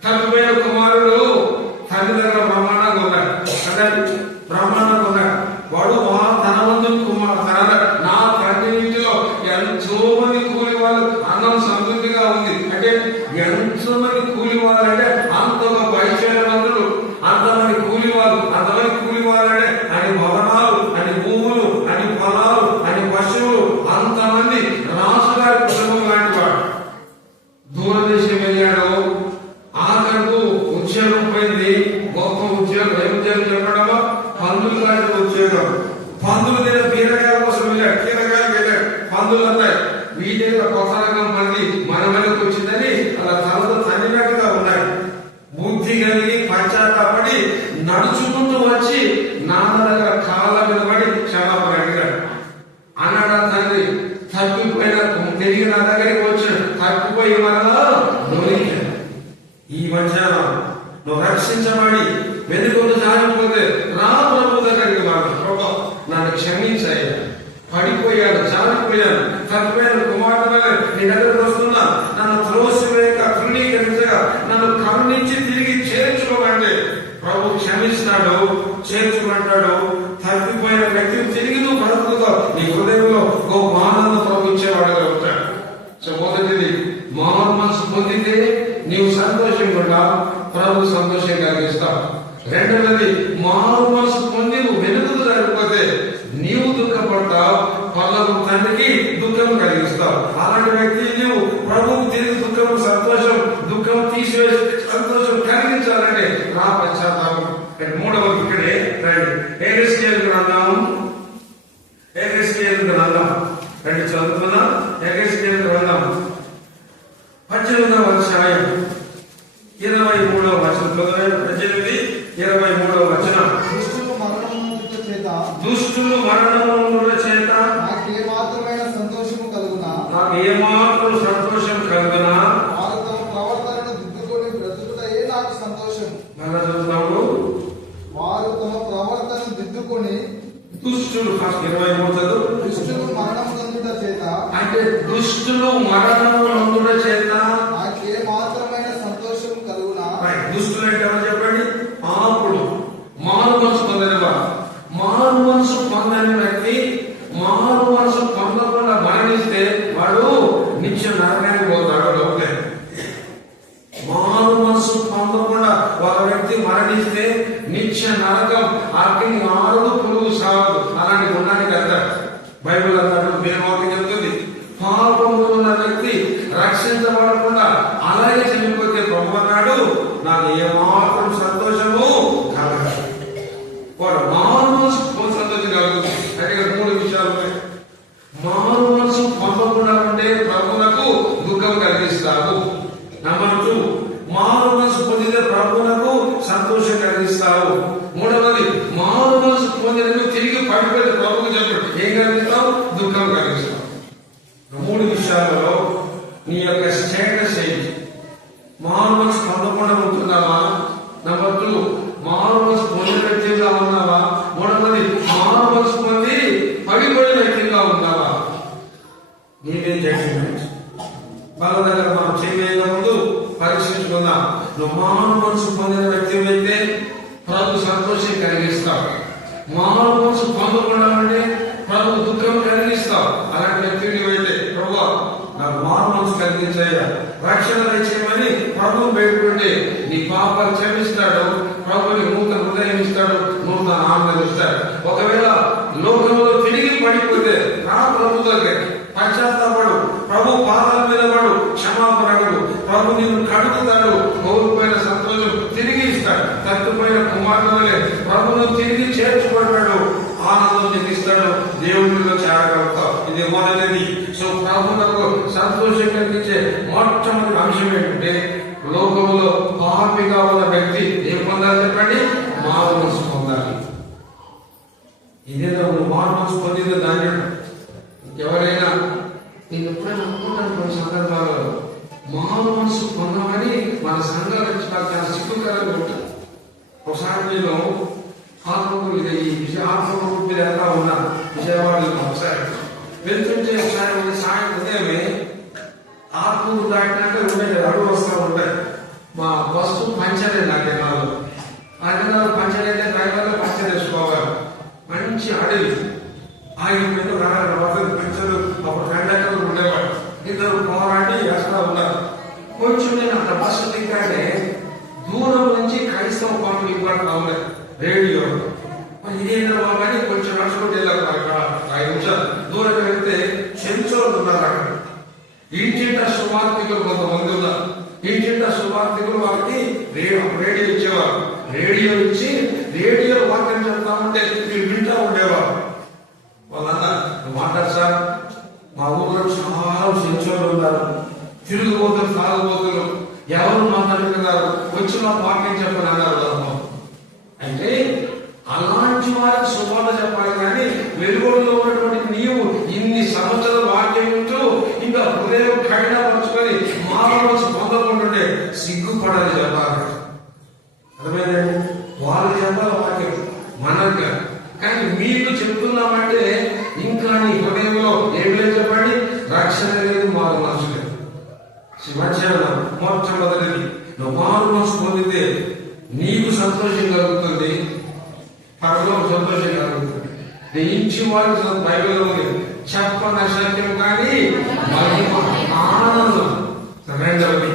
తప్పిపోయిన కుమారుడు తండ్రి దగ్గర బ్రహ్మాండంగా ఉన్నాడు, బ్రహ్మాండంగా ఉన్నాడు. వాడు తన ముందు కుమారుడు నా తండ్రి ఇంటిలో ఎంతో మంది కూలి వాళ్ళు అన్నం సమృద్ధిగా ఉంది అంటే ఎంతో మంది కూలి వాళ్ళు అంటే అంత గొప్ప ఐశ్వర్యవంతులు, అంతమంది కూలి వాళ్ళు, అంతమంది కూలి వాళ్ళు అంటే అని భవనాలు, అని భూములు, అని పొలాలు, అని పశువులు, అంతమంది రాజుగారి కుటుంబం లాంటి వాడు. దూరదేశం వెళ్ళాడు, ఆఖరకు ఉద్యోగం పోయింది. గొప్ప ఉద్యోగం, ఏం ఉద్యోగం చెప్పడమా? పందులు లాంటి ఉద్యోగం. పందులు తిన బీరకాయల కోసం వెళ్ళాడు, కీరకాయలు వెళ్ళాడు. పందులు అన్నాయి వీటిలో కొత్త రకం మంది మన మనకు వచ్చిందని అలా తలతో తన్నినట్టుగా ఉన్నాయి. బుద్ధి కలిగి పశ్చాత్తాపడి నడుచుకుంటూ వచ్చి నాన్న దగ్గర కాళ్ళ మీద పడి క్షమాపణ అడిగాడు. అన్నాడు తండ్రి, తప్పిపోయిన తిరిగి నా దగ్గరికి వచ్చాడు, తప్పిపోయి మరలా నొలిగాడు. ఈ మధ్యాహ్నం నువ్వు రక్షించబడి వెనుకొందు జారిపోతే రా ప్రభు దగ్గరికి మాకు ప్రభు నన్ను క్షమించాయి, పడిపోయాడు, జారిపోయాను, తప్పిపోయిన కుమార్తె నీ దగ్గరకు వస్తున్నా, నన్ను త్రోసివేయక తృణీకరించగా నన్ను కరుణించి తిరిగి చేర్చుకోమంటే ప్రభు క్షమిస్తాడు, చేర్చుకుంటాడు. తప్పిపోయిన వ్యక్తిని తిరిగి నువ్వు బ్రతుకుతావు. నీ హృదయంలో గొప్ప ఆనందం ప్రభు ఇచ్చేవాడుగా ఉంటాడు. సో మొదటిది మారు మనసు పొందితే నీవు సంతోషంగా ప్రభు సంతోషం కలిగిస్తావు. రెండవది మారు మనసు పొంది నువ్వు వెనుకకు సరిపోతే నీవు దుఃఖపడతావు, పల్లవు తండ్రికి దుఃఖం కలిగిస్తావు. అలాంటి వ్యక్తి నీవు ప్రభువు తిరిగి దుఃఖం సంతోషం, దుఃఖం తీసివేసి సంతోషం కలిగించాలంటే నా పశ్చాత్తాపం. మూడవది ఇక్కడే రండి, ఎగస్కేలు గ్రంథం, ఎగస్కేలు గ్రంథం రండి చదువుతున్నా. ఎగస్కేలు గ్రంథం 18వ అధ్యాయం 23వ వచనం, 18-23వ వచనం. దుష్టులు మరణముందుట చేత దుష్టులు మరణముందుట చేత నాకేమాత్రమైన సంతోషము కలుగునా, నాకు ఏమాత్రం సంతోషం కలుగునా, వారు తమ ప్రవర్తనను దిద్దుకొని బ్రతుకుటయే నాకు సంతోషం. మళ్ళా చదువుతాడు. వారు తమ ప్రవర్తనను దిద్దుకొని దుష్టులు, ఫస్ట్ 23 చదువు. దుష్టులు మరణముందుట చేత అంటే దుష్టులు మరణముందుట చేత నాకేమాత్రమైన సంతోషం కలుగునా. దుష్టులు అంటే ఎవరు చెప్పండి? పాపుడు, మారు మనసు పొందని వాడు. మారు మనసు పొందని వ్యక్తి మారు మనసు పొందకుండా మరణిస్తే వాడు నిత్య నరకానికి పోతాడు. లోపలే మారు మనసు పొందకుండా ఒక వ్యక్తి మరణిస్తే నిత్య నరకం, అగ్ని ఆరుడు, పురుగు సాగదు, అలాంటి గుణానికి వెళ్తాడు. బైబిల్ అన్నాడు, వేమోకి చెప్తుంది, పాపంలో ఉన్న వ్యక్తి రక్షించబడకుండా అలాగే చనిపోతే ప్రభు అన్నాడు, నాకు ఏమాత్రం సంతోషము కలగదు. వాడు మారు మనసు సంతోషం కలుగుతుంది. అంటే ఇక్కడ 3 విషయాలు ఉన్నాయి. మారు మనసు పొందకుండా ఉంటే ప్రభువులకు దుఃఖం కలిగిస్తావు. నంబర్ 2, మారు మనసు పొందితే ప్రభువులకు సంతోషం కలిగిస్తావు. మూడవది, మారు మనసు పొందిన తిరిగి పడిపోతే ప్రభువుకు చెప్పాడు ఏం కలిగిస్తావు? దుఃఖం కలిగిస్తావు. 3 విషయాలలో నీ యొక్క స్టేటస్ ఏంటి? మారు మనసు పొందకుండా ఉంటున్నావా? నంబర్ 2, మారు మనసు పొందిన వ్యక్తిగా ఉన్నావా? మూడవది, మారు మనసు పొంది పడిపోయిన వ్యక్తిగా ఉన్నావా? నీవే జడ్జిమెంట్. వాళ్ళ దగ్గర మనం చేయలేక ముందు పరీక్షించుకుందాం. నువ్వు మారు మనసు పొందిన వ్యక్తి అయితే ప్రభు సంతోషం కలిగిస్తావు. మారు మనసు పొందకుండా ఉంటే ప్రభు దుఃఖం కలిగిస్తావు. అలాంటి వ్యక్తి నువ్వైతే ప్రభు నాకు మారు మనసు కలిగించాయా, రక్షణ తెచ్చేయమని ప్రభువు పెట్టుకుంటే నీ పాపాలు క్షమిస్తాడు, ప్రభుని నూతన హృదయం ఇస్తాడు, నూతన ఆనందం ఇస్తాడు. ఒకవేళ లోకంలో తిరిగి పడిపోతే నా ప్రభు దగ్గర పశ్చాత్తాపడు, ప్రభు పాదాల మీద పడు, క్షమాపణడు, ప్రభు నిన్ను కడుగుతాడు, కోల్పోయిన సంతోషం తిరిగి ఇస్తాడు. తప్పిపోయిన కుమార్తెలే ప్రభును తిరిగి చేర్చుకుంటాడు, ఆనందం నీకు ఇస్తాడు, దేవుడిలో చేరగలుగుతావు. ఇది మొదటిది. సో ప్రభువులకు సంతోషం కలిగించే మొట్టమొదటి అంశం ఏంటంటే లోకంలో పాపిగా ఉన్న వ్యక్తి ఏం పొందాలి చెప్పండి? మారు మనసు పొందాలి. ఇదేదో నువ్వు మారు మనసు పొందిందో దాన్ని ఎవరైనా నేను ఎప్పుడైనా అనుకుంటాను కొన్ని సందర్భాలలో మారు మనసు పొందామని మన సంఘాలు చాలా సిగ్గుకరంగా ఉంటుంది. ఒకసారి నేను ఆత్మకూరు వెళ్తా ఉన్నా, విజయవాడలో ఒకసారి వెళ్తుంటే ఒకసారి సాయం ఉదయమే ఆత్మకూరు దాటినాక 2 అడుగులు వస్తూ ఉంటాయి. మా బస్సు పంచర్ అయింది ఆ దినాలు పంచర్ అయితే డ్రైవర్లో పంచర్ వేసుకోవాలి. మంచి అడవి ఆగిపోయిన పంచర్ అప్పుడు కండక్టర్లు ఉండేవాడు. ఇద్దరు పోరాడి అక్కడ ఉన్నారు. కొంచెం నేను అక్కడ బస్సు దిగానే దూరం నుంచి క్రైస్తవ పాటలు వినపడతా ఉన్నాయి రేడియో. ఇదేనా కానీ కొంచెం నడుచుకుంటూ వెళ్ళారు. అక్కడ 5 నిమిషాలు దూరం వెళ్తే చెంచోళ్ళు ఉన్నారు. అక్కడ ఇంటింట సువార్థికులు కొంతమంది ఉన్నారు. ఇంటింట సువార్థికులు వాళ్ళకి రేడియో ఇచ్చేవారు. రేడియో ఇచ్చి రేడియో వాక్యం చెప్తా ఉంటే మీరు వింటా ఉండేవారు. వాళ్ళన్నా మాట్లాడు సార్, మా ఊళ్ళో చాలా చెంచోళ్ళు ఉన్నారు, తిరుగుబోతులు తాగుబోతులు, ఎవరు మాట్లాడుతున్నారు, వచ్చి మా వాక్యం చెప్పని అన్నారు. అంటే అలాంటి వారికి శుభాలు చెప్పాలి కానీ వెలుగులో ఉన్నటువంటి నీవు ఇన్ని సంవత్సరాల వాక్యం ఉంటూ ఇంకా హృదయం కఠినపరుచుకొని మానవచ్చు పొందకుంటుండే సిగ్గుపడాలి చెప్పాలి. అర్థమైందండి? వాళ్ళు చెప్పాలి వాక్యం మనకు. కానీ మీకు చెప్తున్నామంటే ఇంకా నీ హృదయంలో ఏం లేదు చెప్పండి, రక్షణ లేదు, మారు మనసు లేదు. మధ్యాహ్నం మొట్టమొదటిది నువ్వు మారు మనసు పొందితే నీకు సంతోషం కలుగుతుంది, పరలో సంతోషం కలుగుతుంది. నీ ఇంటి వాళ్ళు బైబిల్లో ఉంది, చెప్పన సత్యం కానీ ఆనందం. రెండవది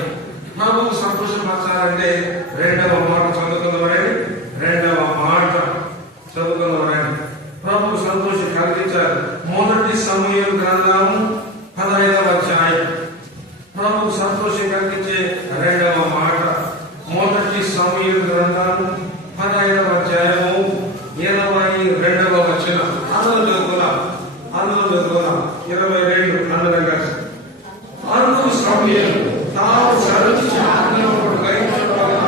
ప్రభువు సంతోషపరచాలంటే రెండవ మాట చదువుకున్నవాడండి. రెండవ మాట చదువుకున్నవాడండి. ప్రభువు సంతోషం కలిగించాలి. మొదటి సమూయేలు గ్రంథము 15వ అధ్యాయం. ప్రభువు సంతోషం కలిగించే రెండవ మాట మొదటి సమూయేలు గ్రంథము 15వ అధ్యాయము 22వ వచనం. అందులో చదువుకున్నాం 22 అందరం కలిసి. అందుకు సమూయేలు తాను సృష్టించిన ఆజ్ఞలను గ్రహించడం వలన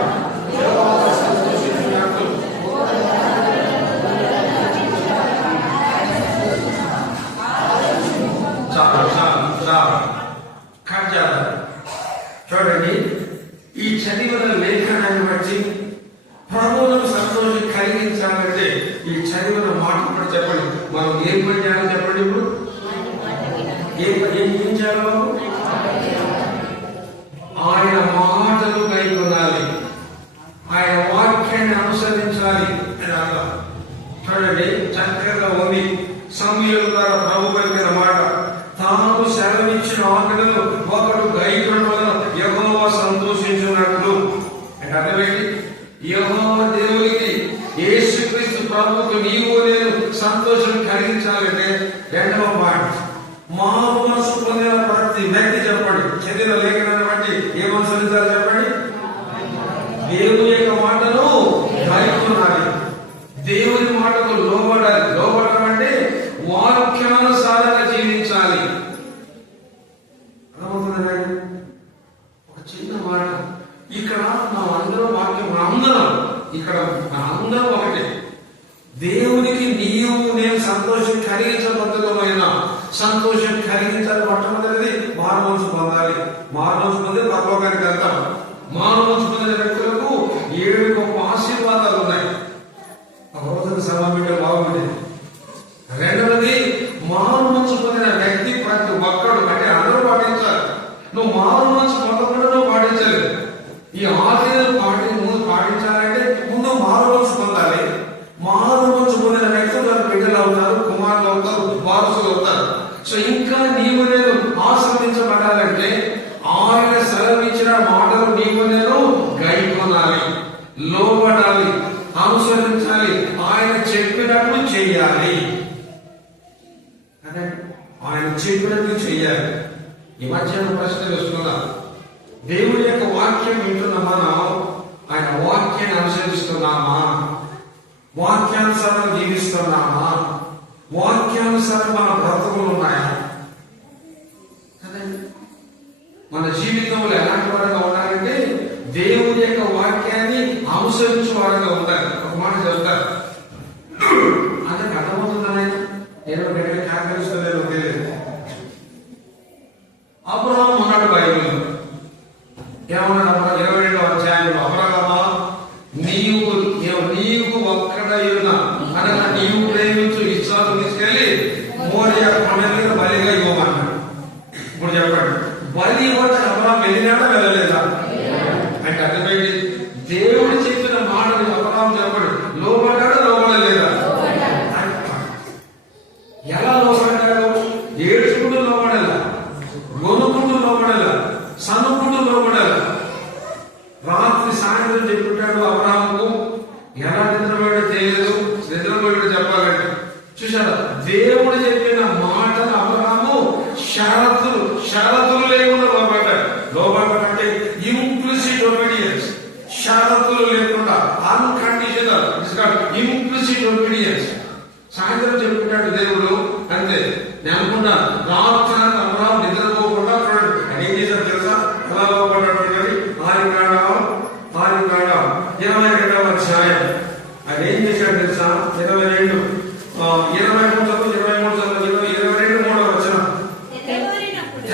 యెహోవా సంతోషించినట్లు చూడండి. ఈ చదివిన లేఖనాన్ని బట్టి ప్రభువులకు సంతోషం కలిగించాలంటే ఈ చదివిన మాట కూడా చెప్పండి. మనం ఏం పని చేయాలో చెప్పండి. ఇప్పుడు ఏం చేయాలో ఆయన మాటలు కైకొనాలి, ఆయన వాక్యాన్ని అనుసరించాలి అని అర్థం. చూడండి చక్కగా ఉంది. సమూయేలు ద్వారా ప్రభు పలికిన మాట, తాను సెలవిచ్చిన ఆజ్ఞలను ఒకడు గైకొనడం వలన యెహోవా సంతోషించినట్లు. అంటే అర్థమేంటి? యెహోవా దేవునికి యేసుక్రీస్తు ప్రభువుకు నీవు నేను సంతోషం కలిగించాలంటే రెండవ మాట మారు మనసు పొందిన ప్రతి వ్యక్తి చెప్పండి, చదివిన లేఖనాన్ని బట్టి ఏమనుసరించాలి చెప్పండి. దేవుని యొక్క మాటను గైకొనాలి, దేవుని మాటకు లోబడాలి. లోబడడం అంటే వాక్యానుసారంగా జీవించాలి. అర్థమవుతుందండి? ఒక చిన్న మాట ఇక్కడ అందరం వాక్యం, అందరం ఇక్కడ అందరం ఒకటే. దేవునికి నీవు నేను సంతోషం కలిగించబద్దులమైన సంతోషం కలిగించాలి. మొట్టమొదటిది మారు మనసు పొందాలి. మారు మనసు పొంది పరలోకానికి వెళ్తాం. మారు మనసు పొందిన వ్యక్తులకు 7 గొప్ప ఆశీర్వాదాలు ఉన్నాయి. ఒక రోజు సమావేశం బాగుంది. రెండవది మారు మనసు పొందిన వ్యక్తి ప్రతి ఒక్కడు అంటే అందరూ పాటించాలి. నువ్వు మారు మనసు పొందకుండా నువ్వు పాటించాలి. ఈ ఆజ్ఞలు పాటించాలంటే ముందు మారు మనసు పొందాలి. మారు మనసు పొందిన వ్యక్తులు బిడ్డలు అవుతారు, కుమారులు అవుతారు, వారసులు అవుతారు. సో ఇంకా నీవు నేను ఆస్వాదించబడాలంటే ఆయన సెలవిచ్చిన మాటలు నీవు నేను గైకొనాలి, లోబడాలి, అనుసరించాలి, ఆయన చెప్పినట్లు చెయ్యాలి. ఆయన చెప్పినట్లు చెయ్యాలి. ఈ మధ్యాహ్నం ప్రశ్న వేస్తున్నా, దేవుడి యొక్క వాక్యం వింటున్నామా? ఆయన వాక్యాన్ని అనుసరిస్తున్నామా? వాక్యానుసారం జీవిస్తున్నామా? వాక్యానుసారం మన బ్రతుకులు ఉన్నాయా? మన జీవితంలో ఎలాంటి వారుగా ఉండాలంటే దేవుడి యొక్క వాక్యాన్ని అనుసరించే వారుగా ఉండాలి. ఒక మాట చెప్తారు, అందుకు అర్థమవుతుందని నేను ఎక్కడ కాకరిస్తలేదు తెలియదు. అబ్రహాము ఉన్నాడు బైబిల్ ఏమన్నాడు? 22వ అధ్యాయంలో అబ్రహామా నీవు ఒక్కడైనా అనగా నీవు ప్రేమించు ఇస్సాకు తీసుకెళ్లి మోరియా కొండ మీద బలిగా ఇవ్వమన్నాడు. ఇప్పుడు చెప్పండి, బలి ఇవ్వడానికి అబ్రహాం వెళ్ళినాడా వెళ్ళలేదా? అంటే అర్థమైంది, దేవుడు చెప్పిన మాటని అబ్రహాం చెప్పాడు. లోబడ్డాడా లోబడలేదా? ఎలా లోబడ్డాడు? ఏడ్చుకుంటూ లోబడాల, గొనుకుంటూ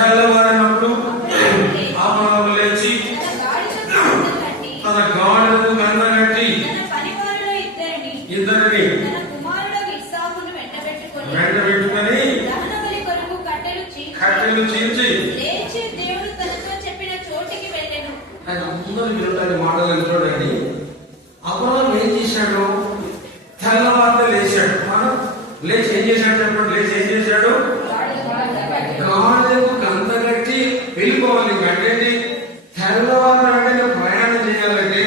తెల్లవారినప్పుడు అబ్రహాము లేచి తన గాడిదకు గంధగట్టి ఇద్దరిని వెంటబెట్టుకొని కట్టెలు చీల్చి ఆయన అందరూ వింటాడు మాటలు చూడండి. అబ్రహాం ఏం చేశాడు? తెల్లవారితే లేచాడు. లేచి ఏం చేశాడు చెప్పండి? లేచి ఏం చేశాడు? గాడిదకు గంధగట్టి వెళ్ళిపోవాలి. గంటేంటి? తెల్లవారు వెంటనే ప్రయాణం చేయాలంటే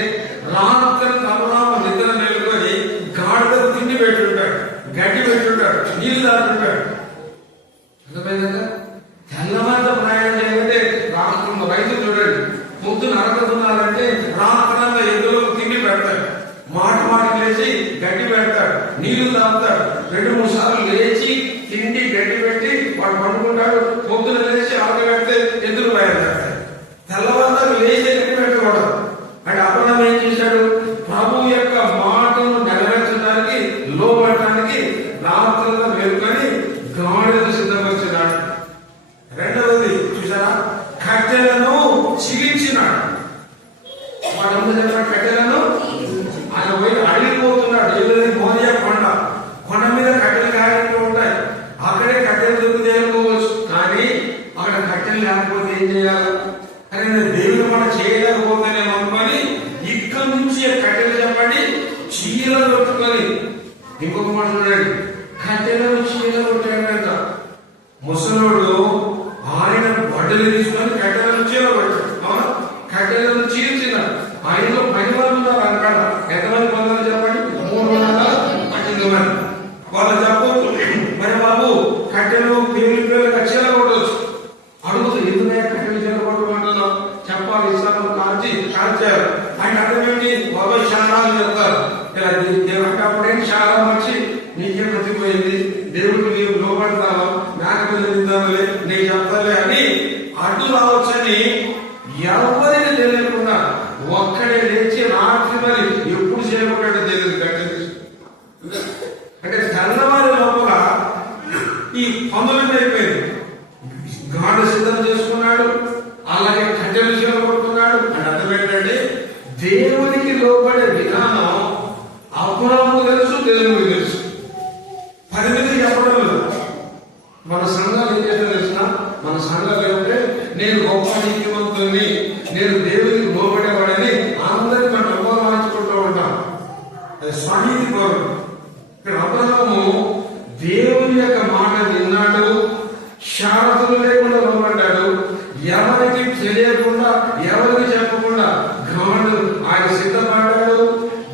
రాత్రి అబ్రహాం నిద్ర మేలుకొని గాడిదకు తిండి పెట్టుంటాడు, గడ్డి పెట్టుంటాడు, నీళ్లు తాగుతుంటాడు. అర్థమైందా? తెల్లవారితో ప్రయాణం చేయాలంటే రాత్రి రైతు చూడండి, పొద్దున అరగతున్నారంటే రాత్రంతా ఎద్దులకు తిండి పెడతాడు, మాట లేచి గడ్డి పెడతాడు, నీళ్లు తాగుతాడు. 2-3 సార్లు లేచి తిండి గడ్డి పెట్టి వాడు పండుకుంటాడు. పొద్దున లేచి ఆరగబెడితే ఎద్దులు బయలుదేరతాడు. తెల్లవారుతా లేచి గడ్డి పెట్టకూడదు. అంటే అబ్రహాం ఏం చేశాడు? ప్రభు యొక్క మాటను నెరవేర్చడానికి లోబడటానికి రాత్రులుగా మేలుకొని గాడిదను సిద్ధపరిచినాడు. రెండవది చూసారా? కట్టెలను చిగించినాడు. వాడు చెప్పాడు కట్టెలను. ఆయన పోయి అడిగిపోతున్నాడు. ఏదైనా మోరియా కొండ మీద కట్టెలు కాయలు ఉంటాయి. అక్కడే కట్టెలు దొరికి తేలుకోవచ్చు. కానీ అక్కడ కట్టెలు లేకపోతే ఏం చేయాలి? కానీ దేవుడు మనం చేయలేకపోతేనేమో అనుకొని ఇక్కడ నుంచి కట్టెలు చెప్పండి చీల కొట్టుకొని, ఇంకొక మాట చూడండి, కట్టెలను చీల కొట్టాడంట. ముసలోడు ఆయన బట్టలు తీసుకొని కట్టెలను చీల కొట్టాడు. అవునా? కట్టెలను చీల్చినాడు. ఆయనలో 10 మంది ఉన్నారు అక్కడ. ఎంతమంది పొందాలి చెప్పండి? 318 మంది. వాళ్ళు చెప్పవచ్చు, మరి బాబు కట్టెలు పేరుగా చీల కొట్టవచ్చు. అడుగుతూ ఎందుకంటే కట్టెలు చీల కొట్టమంటున్నాం చెప్పాలి. ఇస్తాను కాల్చారు. ఆయన అర్థమేంటి? బాబా శానాలు చెప్తారు. ఇలా దేవుడికి అప్పుడేంటి చాలా మంచి నీకే ప్రతిపోయింది, దేవుడికి నీవు లోపడతాను, నాకు తిందానులే, నీకు చెప్తాలే అని అడ్డు రావచ్చని ఎవరిని తెలియకుండా ఒక్కడే లేచి రాత్రి మరి ఎప్పుడు చేయబడ్డాడో తెలియదు. కట్టెలు అంటే తెల్లవారి లోపల ఈ పనులు అయిపోయింది. గాడు సిద్ధం చేసుకున్నాడు, అలాగే కట్టెలు చేయబడుతున్నాడు. అని అర్థం ఏంటంటే దేవునికి లోపడే విధానం అబ్రహాముకు తెలుసు, దేవునికి తెలుసు. 10 మందికి చెప్పడం లేదు. మన సంఘాలు ఏం చేస్తే తెలిసిన, మన సంఘాలు ఏమంటే నేను గొప్ప నీతివంతుని, నేను దేవునికి లోబడేవాడని అందరికీ మనం అపమానించుకుంటూ ఉంటాం. అది స్వనీతి కోరు. ఇక్కడ అబ్రహాము దేవుని యొక్క మాట విన్నాడు, షరతులు లేకుండా లోబడ్డాడు. ఎవరికి తెలియకుండా, ఎవరికి చెప్పకుండా గాడు ఆయన సిద్ధపడ్డాడు.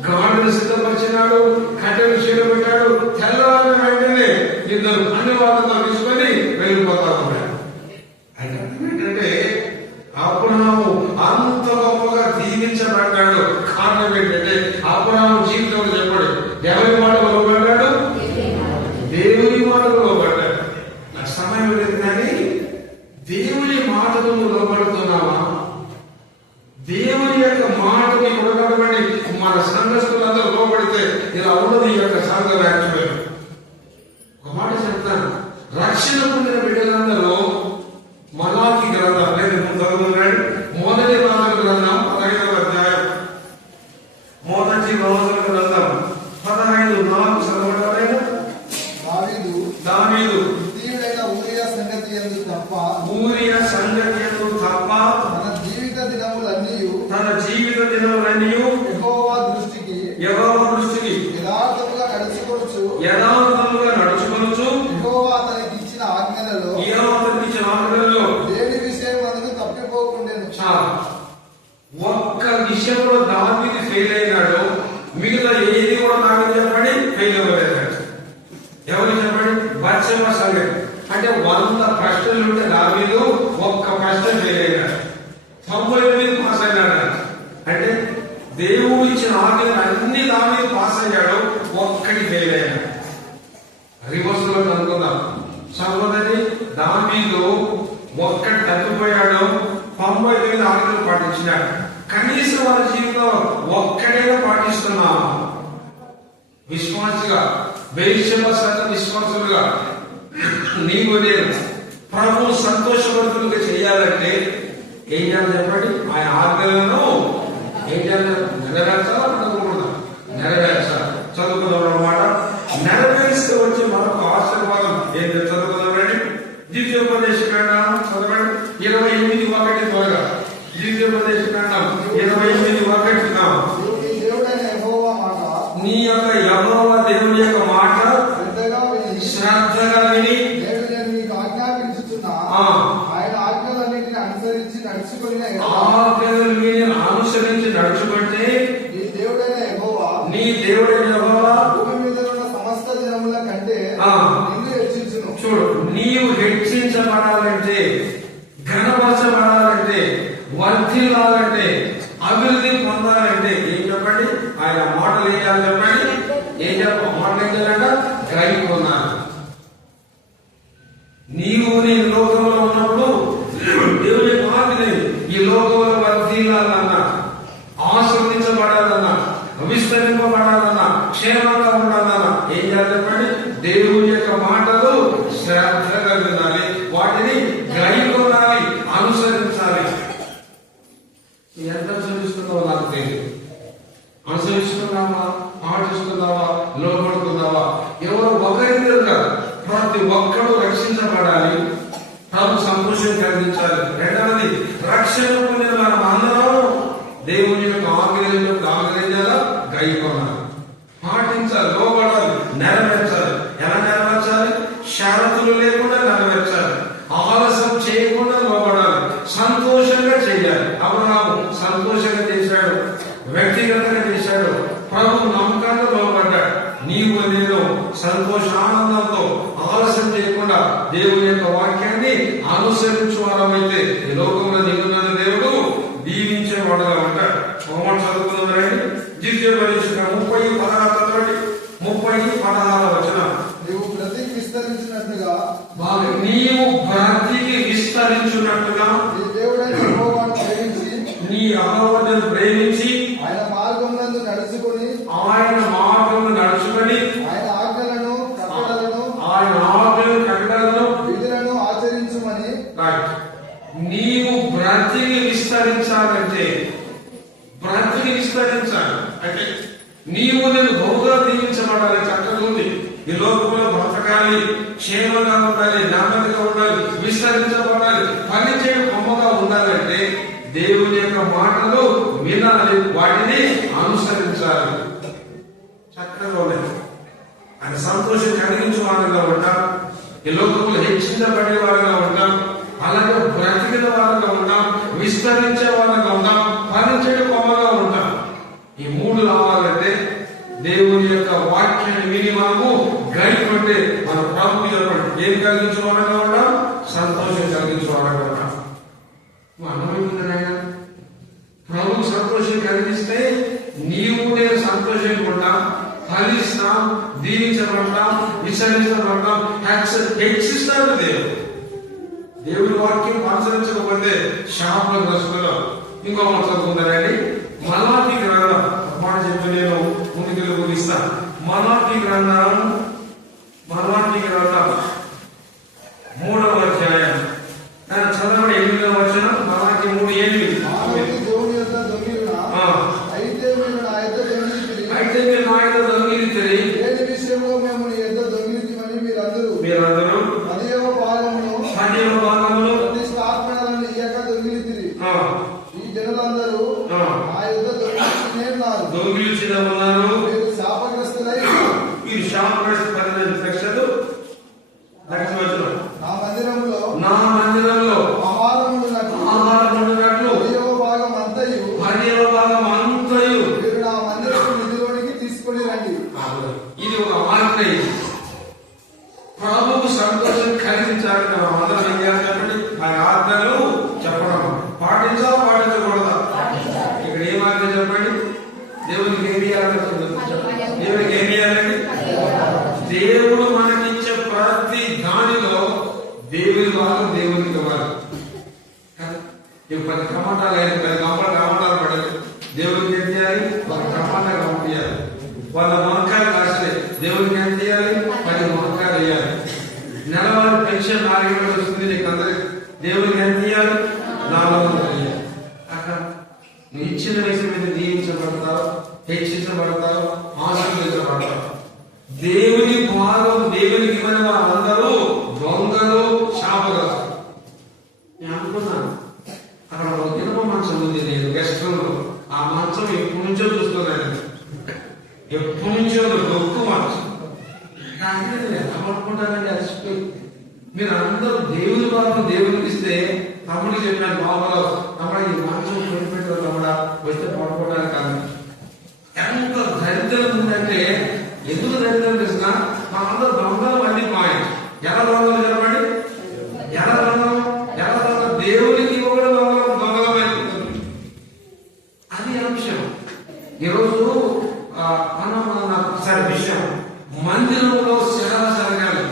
గాడును సిద్ధపరిచినాడు, కట్టెలు చేయబెట్టాడు. తెల్లవారిన వెంటనే ఇద్దరు అన్ని వాళ్ళతో తీసుకొని వెళ్ళిపోతా ఉన్నాడు. అంటే ఏంటంటే అబ్రహాము అంత గొప్పగా దీవించబడ్డాడు. కారణం ఏంటంటే అబ్రహాము జీవితంలో చెప్పాడు, ఎవరి మాటలు లోబడ్డాడు? దేవుని మాటలు లోబడ్డాడు. నాకు సమయం లేదు కానీ దేవుని మాటలు లోబడుతున్నావా? దేవుని యొక్క మాటకి కొడగడబడి మన సంఘస్థులందరూ లోబడితే ఇలా ఉన్నది ఈ యొక్క సంఘ వ్యాఖ్యలు. ఒక మాట చెప్తాను, రక్షణ పొందిన బిడ్డలందరూ మలాకి గ్రంథం లేదు చదువుతున్నాడు. మొదటి రోజుల గ్రంథం 15వ అధ్యాయం, మొదటి రోజుల గ్రంథం 15:4 చదవడం. దావీదు తీయుడైన ఊరియా సంగతి యందు తప్ప తన జీవిత దినములన్నీ యెహోవా దృష్టికి యథార్థముగా నడుచుకొనుచు యెహోవా అతనికి ఇచ్చిన ఆజ్ఞలలో దేని విషయమందు తప్పిపోకుండెను. ఒక్క విషయంలో దావీదు ఫెయిల్ అయినాడు, మిగతా ఏది కూడా నాకు చెప్పండి ఫెయిల్ అవ్వలేదు. ఎవరు చెప్పండి? బత్షెబ సంగతి. అంటే 100 ప్రశ్నలు ఉంటే దావీదు ఒక్క ప్రశ్న ఫెయిల్ అయినాడు, 99 పాస్ అయినాడు. అంటే దేవుడు ఇచ్చిన ఆజ్ఞలు అన్ని దావీదు పాస్ అయ్యాడు, ఒక్కటి ఫెయిల్ అయినాడు. రివర్స్ లో అనుకుందాం. సహోదరి దావీదు ఒక్కటి తప్పిపోయాడు, 99 ఆజ్ఞలు పాటించినాడు. కనీసం వాళ్ళ జీవితంలో ఒక్కడైనా పాటిస్తున్నాము. విశ్వాసిగా బెత్షెబ సంఘ విశ్వాసులుగా నీవు నేను ప్రభు సంతోషవర్ధులుగా చేయాలంటే ఏం చేయాలి చెప్పండి? ఆయన ఆజ్ఞలను ఏం చేయాలి? నెరవేర్చాలా పడకూడదా? నెరవేర్చాలి. చదువుకున్నాం అన్నమాట. నెరవేరిస్తే వచ్చే మరొక ఆశీర్వాదం ఏంటో చదువుకున్నామండి. ద్వితీయోపదేశకాండం చదవండి 28:1 త్వరగా. ద్వితీయోపదేశకాండం 28:1. నీ దేవుడైన యెహోవా మాట నీ యొక్క యెహోవా దేవుని యొక్క మాట శ్రద్ధగా విని శ్రద్ధగా విని నేను మీకు ఆజ్ఞాపించుచున్న ఆ. ఆయన ఆజ్ఞలన్నిటిని అనుసరించి నడుచుకుని ఆజ్ఞలను అనుసరించి నడుచుకుంటే నీ దేవుడైన యెహోవా నీ దేవుడైన యెహోవా భూమి మీద ఉన్న సమస్త జనముల కంటే ఆ. నిన్ను హెచ్చించును. చూడు, నీవు హెచ్చించబడాలంటే, ఘనపరచబడాలంటే, వర్ధిల్లాలంటే, అభివృద్ధి పొందాలంటే ఏం చెప్పండి? ఆయన మాటలు ఏం చేయాలి చెప్పండి? ఏం మాటలు ఏం చేయాలంట? గ్రహించుకున్నాను. నీవు నేను లోకంలో ఉన్నప్పుడు దేవుని మాటని ఈ లోకంలో వర్ధిల్లాలన్నా, ఆశీర్వదించబడాలన్నా, విస్తరింపబడాలన్నా, క్షేమంగా ఉండాలన్నా ఏం చేయాలి చెప్పండి? దేవుని యొక్క మాటలు శ్రద్ధగా వినాలి, వాటిని గ్రహించాలి, అనుసరించాలి. ఎంత అనుసరిస్తున్నావో నాకు తెలియదు. అనుసరిస్తున్నావా, పాటిస్తున్నావా, లోపడుతున్నావా? ఎవరు ఒకరిద్దరు కాదు, ప్రతి ఒక్కరూ రక్షించబడాలి, ప్రభు సంతోషం కలిగించాలి. రెండవది, రక్షణ పొందిన మనం అందరం దేవుని యొక్క ఆజ్ఞలను గైకొనాలి, పాటించాలి, లోబడాలి, నెరవేర్చాలి. ఎలా నెరవేర్చాలి? షరతులు లేకుండా నెరవేర్చాలి, ఆలస్యం చేయకుండా లోబడాలి, సంతోషంగా చేయాలి. అబ్రహాము సంతోషంగా చేశాడు, వ్యక్తిగతంగా చేశాడు, ప్రభు నమ్మకంగా లోబడ్డాడు. నీవు నేను సంతోషానందంతో ఆలస్యం చేయకుండా దేవుని యొక్క వాక్యాన్ని అనుసరించు వారమైతే ఈ లోకంలో దిగున్న దేవుడు దీవించేవాడుగా ఉంటాడు. చదువుకున్నారండి. ద్వితీయోపదేశకాండం 30:16 నీవు బ్రతికి విస్తరించినట్లుగా నీవు బ్రతికి విస్తరించున్నట్టుగా నీ దేవుడైన యెహోవాను ప్రేమించి నీ యెహోవాను ప్రేమించి ఆయన మార్గమునందు నడుచుకొని ఆయన మార్గమును నడుచుకొని ఆయన ఆజ్ఞలను కట్టడలను ఆయన ఆజ్ఞలు కట్టడలను విధులను ఆచరించుమని నీవు బ్రతికి విస్తరించాలంటే, బ్రతికి విస్తరించాలి అంటే నీవు నేను బహుగా దీవించబడాలి. చక్కగా ఉంది. ఈ లోకంలో బ్రతకాలి, క్షేమంగా ఉండాలి, నెమ్మదిగా ఉండాలి, విస్తరించబడాలి, పని చేయడం బొమ్మగా ఉండాలంటే దేవుని యొక్క మాటలు వినాలి, వాటిని అనుసరించాలి. చక్కగా ఉన్నాయి. ఆయన సంతోషం కలిగించే వారుగా ఉంటాం, ఈ లోకంలో హెచ్చించబడే వారుగా ఉంటాం, అలాగే బ్రతికిన వారుగా ఉంటాం, విస్తరించే వారుగా ఉంటాం, పని చేయడం బొమ్మగా ఉంటాం. ఈ మూడు రావాలంటే దేవుని యొక్క వాక్యాన్ని విని మనము గైకొంటే మన ప్రభు యొక్క ఏం కలిగించేవాడుగా ఉంటాం? సంతోషం కలిగించేవాడుగా ఉంటాం. అర్థమైంది ఆయన. ప్రభు సంతోషం కలిగిస్తే నీవు నేను సంతోషంగా ఉంటాం, ఫలిస్తాం, దీవించబడతాం, విసరించబడతాం, హెచ్చిస్తాడు దేవుడు. దేవుని వాక్యం అనుసరించకపోతే శాపం రస్తున్నాం. ఇంకో మాట చదువుకుంటారండి. మలాఖీ గ్రంథం మాట చెప్తూ నేను ముందుకు ముగిస్తాను. మలాఖీ గ్రంథం 3వ అధ్యాయం చదవండి. 8వ వచనం. మలాఖీ 3:8. మానవుడు దేవుని యొద్ద దొంగిలిన అయితే మీరు నా యొద్ద దొంగిలితిరి. అయితే మీరు నా యొద్ద దొంగిలితిరి. దేని విషయంలో మేము నీ యొద్ద దొంగిలితిమని మీరందరూ 10వ భాగమును ప్రతిష్ఠాపనలను ఇయ్యక దొంగిలితిరి. ఈ జనులందరూ నా యొద్ద దొంగిలిచినేన్నారు. దొంగిలించినన్నారు. మీరు శాపగ్రస్తులై మీరు శాపగ్రస్త 15 సెక్షన్లు నా మందిరంలో ఆహారం ఉండునట్లు 10వ భాగం అంతయు మీరు నా మందిరపు నిధిలోనికి తీసుకొని రండి. ఇది ఒక ఆజ్ఞ. ప్రభువు సంతోషం కలిగించాలి. మనం అందరం ఏం చేయాలి చెప్పండి? ఆ ఆజ్ఞలు చెప్పడం. పాటించాలా పాటించకూడదా? ఇక్కడ ఏం ఆజ్ఞ చెప్పండి? దేవునికి ఏమి చేయాలంటే దేవునికి ఏమి చేయాలండి? దేవుడు మనకిచ్చే ప్రతి దానిలో దేవుని భాగం దేవునికి ఇవ్వాలి. ఇప్పుడు 10 టమాటాలు అయిన 10 టమాటాలు పడదు. దేవునికి ఏం చేయాలి? 1 టమాటా పంపించాలి. 100 మునక్కాయలు కాస్తే దేవునికి ఏం చేయాలి? 10 మునక్కాయలు వేయాలి. నెలవారి పెన్షన్ 4,000 వస్తుంది. నీకు అందరికి దేవునికి ఎంత ఇవ్వాలి? 400 ఇవ్వాలి. అక్కడ నువ్వు ఇచ్చిన విషయం మీద దీవించబడతావు, హెచ్చించబడతావు, ఆశీర్వదించబడతావు. దేవుని భాగం దేవునికి ఇవ్వని వాళ్ళందరూ దొంగలు, శాపగ్రస్తులు. నేను అనుకున్నాను అక్కడ ఒక ఇనుప మంచం ఉంది, నేను గెస్ట్ రూమ్ లో. ఆ మంచం ఎప్పటి నుంచో చూస్తున్నాను, ఎప్పటి నుంచో గొప్ప మంచం. అనుకుంటానండి అలసిపోయి. మీరు అందరూ దేవుని భాగం దేవునికి ఇస్తే తమ్ముడికి చెప్పిన బాబులో తమ్ముడు ఈ మంచం కొనిపెట్టారు తమ్ముడా వస్తే పడుకోవడానికి కాదు. ఎంత దరిద్రం ఉందంటే, ఎందుకు దరిద్రం తెలిసిన మనందరూ దొంగలు అన్ని పాయింట్. ఎలా దొంగలు చెప్పండి? ఎలా దొంగలు? ఎలా దొంగలు? దేవునికి కూడా దొంగలమైపోతుంది. అది అంశం. ఈరోజు సరే విషయం, మందిరంలో సేవ జరగాలి,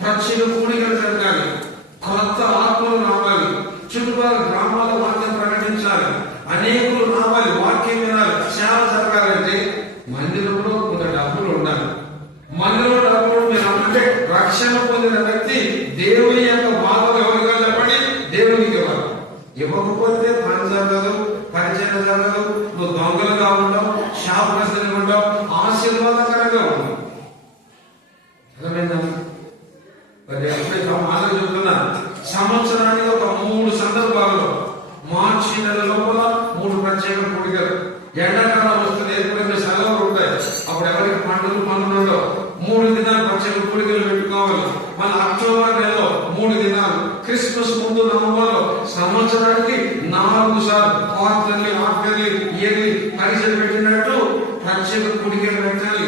ప్రత్యేక కూడికలు జరగాలి, కొత్త ఆత్మలు రావాలి, చుట్టుపక్కల గ్రామాల వాక్యం ప్రకటించాలి, అనేకులు రావాలి, వాక్యం వినాలి, సేవ జరగాలంటే మందిరంలో కొంత డబ్బులు ఉండాలి. మందిరంలో డబ్బులు మీరు అంటే రక్షణ పొందిన వ్యక్తి దేవుని యొక్క భాగం ఎవరిగా చెప్పండి? దేవునికి ఇవ్వాలి. ఇవ్వకపోతే పని జరగదు, పరిచయం జరగదు, నువ్వు దొంగలుగా ఉంటావు, శాపగ్రస్తులుగా ఉంటావు, ఆశీర్వాదకరంగా ఉంటావు. అర్థమైందా? మరి ఎప్పుడైతే మాటలు చెప్తున్నా, సంవత్సరానికి ఒక 3 సందర్భాల్లో మార్చి నెల లోపల 3 ప్రత్యేక కూడికలు. ఎండాకాలం వస్తుంది, ఎప్పుడైతే సెలవులు ఉంటాయి, అప్పుడు ఎవరికి పండుగలు ఉండవు. 3 దినాలు ప్రత్యేక కూడికలు పెట్టుకోవాలి. మన అక్టోబర్ నెలలో 3 దినాలు, క్రిస్మస్ ముందు నవంబర్లో సంవత్సరానికి 4 సార్లు క్వార్టర్లీ, హాఫ్ఇయర్లీ, ఇయర్లీ పరీక్షలు పెట్టినట్టు ప్రత్యేక కూడికలు పెట్టాలి.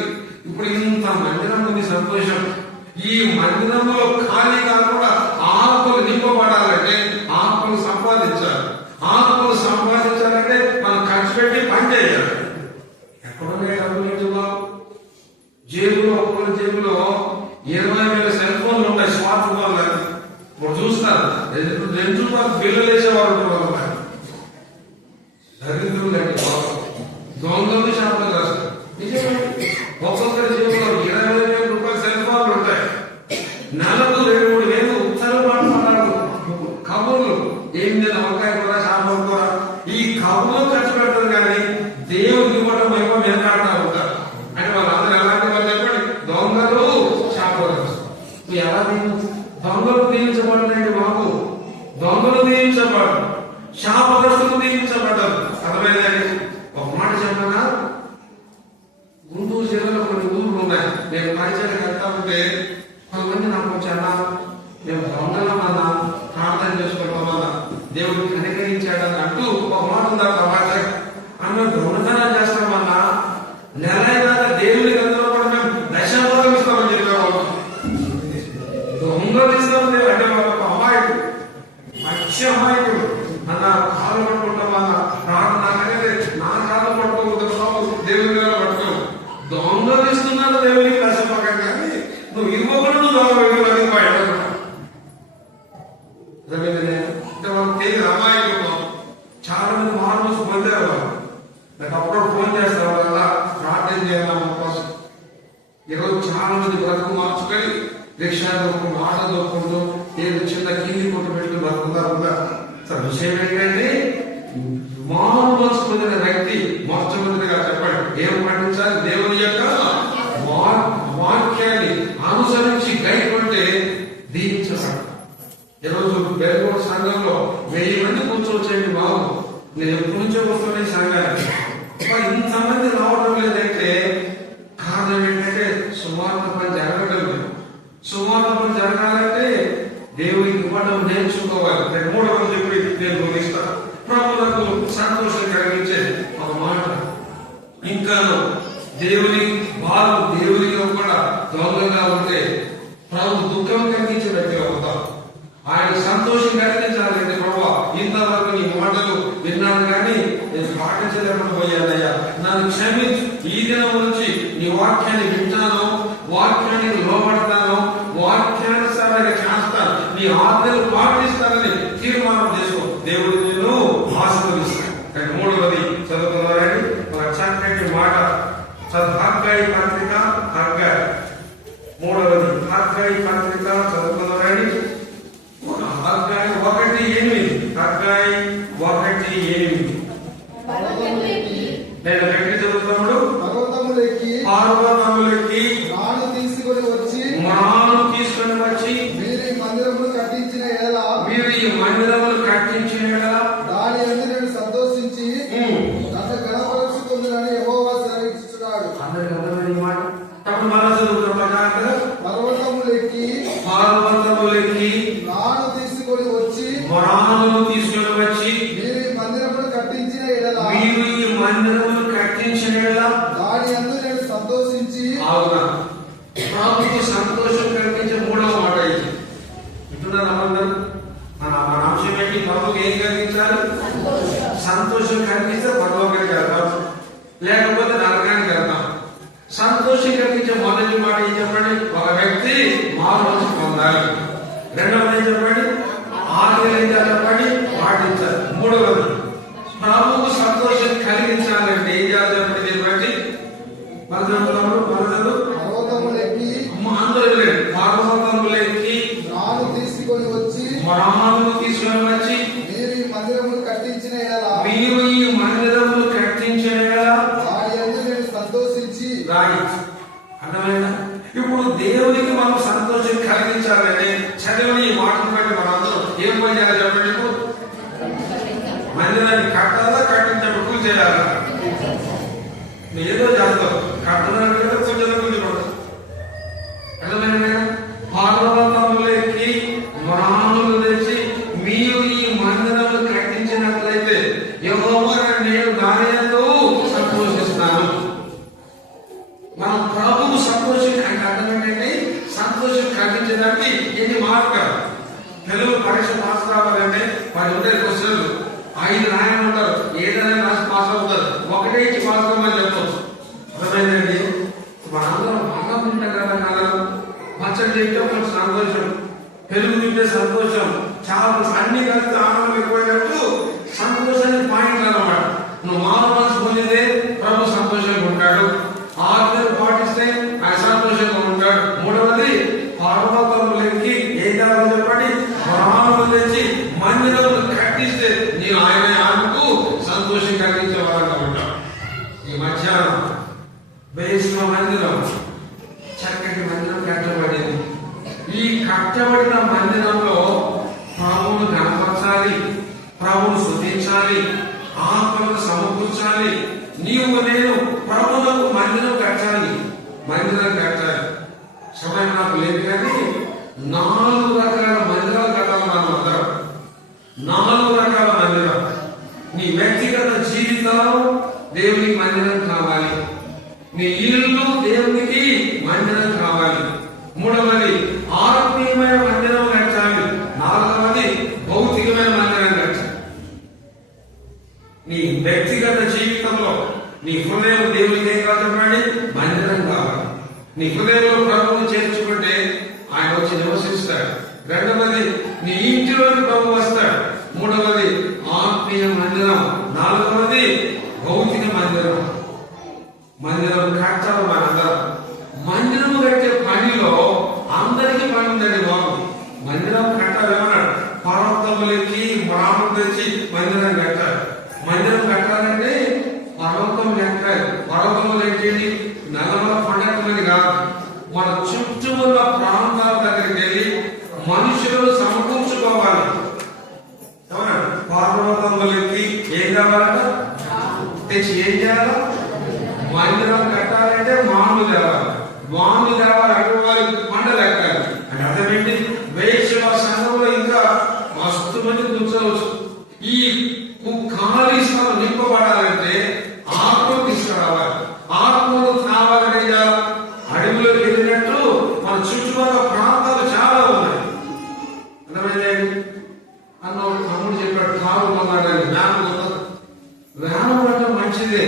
ఇప్పుడు ఇంత మందిరం ఉంది, సంతోషం. ఈ మందిరంలో ఖాళీ కాకుండా ఆత్మలు నింపబడాలంటే ఆత్మలు సంపాదించాలి. ఆత్మలు సంపాదించాలంటే మనం ఖర్చు పెట్టి పని చేయాలి. ఎక్కడున్నాయి డబ్బులు? జేబులో, ఒక్కొక్క జేబులో 20,000 సెల్ ఫోన్లు ఉంటాయి, స్మార్ట్ ఫోన్లు. ఇప్పుడు చూస్తారు ₹2 బిల్లులు వేసేవారు ఉంటారు. దరిద్రులు అంటే దొంగలు, శాపగ్రస్తులు. నిజమే, ఒక్కొక్కరి జేబులో 20,000 సెల్ ఫోన్లు ఉంటాయి. నెలకు 2-3 వేలు ఉత్తరం మాట్లాడారు, కబుర్లు. ఏంటి వంకాయ కూర, సాంబార్ కూర, ఈ కబుర్లు ఖర్చు పెడతారు. కానీ దేవుడికి ఇవ్వడం ఏమో వెనకాడుతూ ఉంటారు. అంటే వాళ్ళందరూ ఎలాంటి వాళ్ళు చెప్పండి? దొంగలు, శాపగ్రస్తులు. ఎలా దొంగలు దీవించబడండి బాబు, దొంగలు దీవించబడు, శాపగ్రస్తులు దీవించబడ్డారు. అర్థమైందండి? ఒక మాట చెప్పనా, గుంటూరు జిల్లాలో కొన్ని ఊర్లు ఉన్నాయి. నేను పరిచయం వెళ్తా ఉంటే కొంతమంది నాకు వచ్చానా, మేము దొంగలమన్నా, ప్రార్థన చేసుకుంటామన్నా, దేవుడు కనికరించాడని అంటూ ఒక మాట ఉందా సమాజం అన్న దొంగతనం చేస్తామన్నా నెలైనా దేవుడికి అందరూ కూడా మేము దశభాగం ఇస్తామని చెప్పేవాళ్ళు. దొంగలు ఇస్తాం అంటే ఒక అమాయకుడు, మంచి అమాయకుడు. అన్న కాలు పట్టుకుంటామన్న ప్రార్థన అనేది నా కాలు పట్టుకోవద్దు, దేవుని పట్టుకో. దొంగలు ఇస్తున్నారు దేవునికి దశభాగం, కానీ నువ్వు ఇవ్వకుండా నువ్వు దొంగ బయట తెలియదు. అమాయకులు చాలా మంది మానసు పొందారు. నాకు అప్పుడు ఫోన్ చేస్తారు వల్ల ప్రార్థన చేయాలి మా కోసం. ఈరోజు చాలా మంది బ్రతుకు మార్చుకొని రిక్షా దొరుకుంటూ, ఆటో దొరుకుంటూ, ఏదో చిన్న కింది కొట్టు పెట్టుకుని బ్రతుకుతారు. సార్ విషయం ఏంటంటే, మానసు పొందిన వ్యక్తి మొట్టమొదటిగా చెప్పండి ఏం పండించాలి? దేవుని యొక్క వాక్యాన్ని అనుసరించి గైకుంటే దీవించబడ. ఈరోజు బెల్గోడ సంఘంలో 1000 మంది కూర్చోవచ్చండి బాబు. నేను ఎప్పటి నుంచో వస్తున్నాయి సంఘానికి, ఇంతమంది రావడం లేదంటే కారణం ఏంటంటే సువార్త పని జరగడం లేదు. సువార్త పని జరగాలంటే దేవునికి ఇవ్వడం నేర్చుకోవాలి. 3వ చెప్పి నేను ముగిస్తాను. ప్రభువులకు సంతోషం కలిగించే ఒక మాట. ఇంకా దేవుని వారు దేవునిలో కూడా దొంగగా ఉంటే ప్రభు దుఃఖం కలిగించే వ్యక్తి అవుతాం. ఆయన సంతోషం కలిగించాలంటే ప్రభావ ఇంతవరకు నీ మాటలు విన్నాను కానీ నేను పాటించలేకుండా పోయానయ్యా, నన్ను క్షమించు. ఈ దినం నుంచి నీ వాక్యాన్ని వింటాను, వాక్యానికి లోపడతాను, వాక్యానుసారంగా చేస్తాను, నీ ఆజ్ఞలు పాటిస్తానని తీర్మానం చేసుకో. దేవుడు నేను ఆశీర్వదిస్తాను. కానీ 3వది చదువుతున్నారని ఒక చక్కటి మాట హగ్గయి పత్రిక, 3వది హగ్గయి పత్రిక సంతోషం కలిగిస్తే పరలోకానికి వెళ్తాం, లేకపోతే నరకానికి వెళ్తాం. సంతోషం కలిగించే మొదటి మాట ఏం చెప్పండి? ఒక వ్యక్తి మారు మనసు పొందాలి. రెండవది ఏం చెప్పండి? ఆజ్ఞలు ఏం చెప్పండి? పాటించాలి. మూడవది ప్రభువుకు సంతోషం కలిగించాలంటే ఏం చేయాలి చెప్పండి? దీన్ని బట్టి మనదలు పర్వతములెక్కి పర్వతములెక్కి రాను తీసుకొని వచ్చి రాములు తీసుకొని వచ్చి మీరు ఈ మందిరమును కట్టించిన ఎడల మీరు ఈ మందిరములు కట్టించిన ఎడల వారి యందు నేను సంతోషించి రైట్. అర్థమైందా? ఇప్పుడు దేవునికి మనం సంతోషం కలిగించాలంటే చదివిన ఈ మాటను బట్టి మనందరూ ఏం పని చేయాలి చెప్పండి? ఇప్పుడు మందిరాన్ని కట్టాలా, కట్టించడం పూజ చేయాలా? ఏదో చేస్తావు, కట్టడానికి కదా పూజలు కూర్చోకూడదు. అర్థమైందా? పర్వతములెక్కి రాములు తెచ్చి మీరు ఈ మందిరము కట్టించినట్లయితే యెహోవా నేను దాని యందు సంతోషిస్తాను. మనం ప్రభువు సంతోషం అంటే అర్థం ఏంటంటే సంతోషం కలిగించడానికి ఎన్ని మార్గాలు. తెలుగు పరీక్ష పాస్ కావాలంటే వాడు ఉంటాయి క్వశ్చన్లు 5 రాయలు ఉంటారు, ఏదైనా రాసి పాస్ అవుతారు. ఒకటే ఇచ్చి పాస్ అవ్వమని చెప్పవచ్చు. అర్థమైందండి? మనందరం బాగా తింటాం కదా, కాలం పచ్చడి తింటే కొంచెం సంతోషం, పెరుగు తింటే సంతోషం, చాలా అన్ని కలిసి ఆనందం ఎక్కువైనట్టు సంతోషానికి పాయింట్ అన్నమాట. నువ్వు మారు మనసు పొందితే ప్రభు సంతోషంగా ఉంటాడు, ఆజ్ఞలు పాటిస్తే ఆయన సంతోషంగా ఉంటాడు. మూడవది పర్వతములెక్కి ఏం కావాలో చెప్పండి? రాములు తెచ్చి మందిరములు కట్టిస్తే నీవు ఆయన ఆమెకు సంతోషం కలిగించే వాళ్ళగా ఉంటావు. ఈ మధ్యాహ్నం బేసిన మందిరం, చక్కటి మందిరం కట్టబడింది. ఈ కట్టబడిన మందిరంలో ప్రభువును కనపరచాలి, ప్రభువును స్తుతించాలి, ఆత్మను సమకూర్చాలి. నీవు నేను ప్రభువులకు మందిరం కట్టాలి, మందిరం కట్టాలి. సమయం నాకు లేదు కానీ 4 రకాల మందిరాలు కట్టాలి. మనం అందరం 4 రకాల మందిరం. నీ వ్యక్తిగత జీవితం దేవునికి మందిరం కావాలి, నీ ఇల్లు దేవునికి మందిరం కావాలి. మూడవది ఆత్మీయమైన మందిరం కట్టాలి. 4వది భౌతికమైన మందిరం కట్టాలి. నీ వ్యక్తిగత జీవితంలో నీ హృదయం దేవునికి ఏం కావాలి? మందిరం కావాలి. నీ హృదయంలో ప్రభువును చేర్చుకుంటే ఆయన వచ్చి నివసిస్తాడు. రెండవది నీ ఇంటిలోని ప్రభు వస్తాడు. మూడవది ఆత్మీయ మందిరం. 4వది భౌతిక మందిరం. మందిరం కట్టాలి. మనందరం మందిరం కట్టే పనిలో అందరికీ పని ఉందండి బాబు. మందిరం కట్టాలి. ఏమన్నాడు? పర్వతములకి రాములు తెచ్చి మందిరం కట్టాలి. మందిరం కట్టాలంటే పర్వతం ఎక్కాలి. పర్వతములు ఎక్కేది నల్లమల పండగ మంది కాదు, మన చుట్టూ ఉన్న ప్రాంతాల దగ్గరికి వెళ్ళి మనుషులను సమకూర్చుకోవాలి. పర్వతములకి ఏం కావాలంట? తెచ్చి ఏం చేయాలి? మందిరం కట్టాలంటే మాను తేవాలి. మాను తేవాలి అంటే వారికి పండలు ఎక్కాలి. అంటే అర్థమేంటి? వేశ్య సంఘంలో ఇంకా మస్తు మంది కూర్చోవచ్చు. ఈ ఖాళీ స్థలం నింపబడాలంటే ఆత్మను తీసుకురావాలి. ఆత్మను కావాలంటే అడవిలోకి వెళ్ళినట్టు మన చుట్టుపక్కల ప్రాంతాలు చాలా ఉన్నాయి. అర్థమైందండి? అన్న తమ్ముడు చెప్పాడు కారు కొన్నాడని. వ్యాను కొనడం మంచిదే.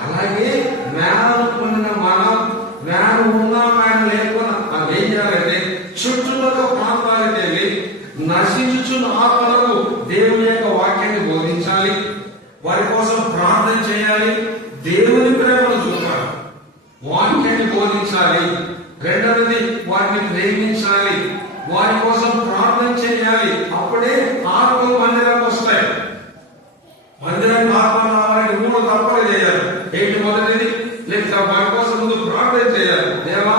అలాగే వ్యాను పొందిన మనం వ్యాను ఉన్నా వ్యాను లేకున్నా మనం ఏం చేయాలంటే చుట్టుపక్కల ప్రాంతాలకు వెళ్ళి నశించుచున్న ఆత్మలకు దేవుని యొక్క వాక్యాన్ని బోధించాలి, వారి కోసం ప్రార్థన చేయాలి, దేవుని ప్రేమను చూపాలి, వాక్యాన్ని బోధించాలి. రెండవది వారిని ప్రేమించాలి, వారి కోసం ప్రార్థన చేయాలి. అప్పుడే ఆత్మలు మందిరానికి వస్తాయి. మందిరానికి ఆత్మ రావాలంటే 3 తప్పలు చేయాలి. ఏంటి? మొదటిది లేదా వారి కోసం ముందు ప్రార్థన చేయాలి. దేవా,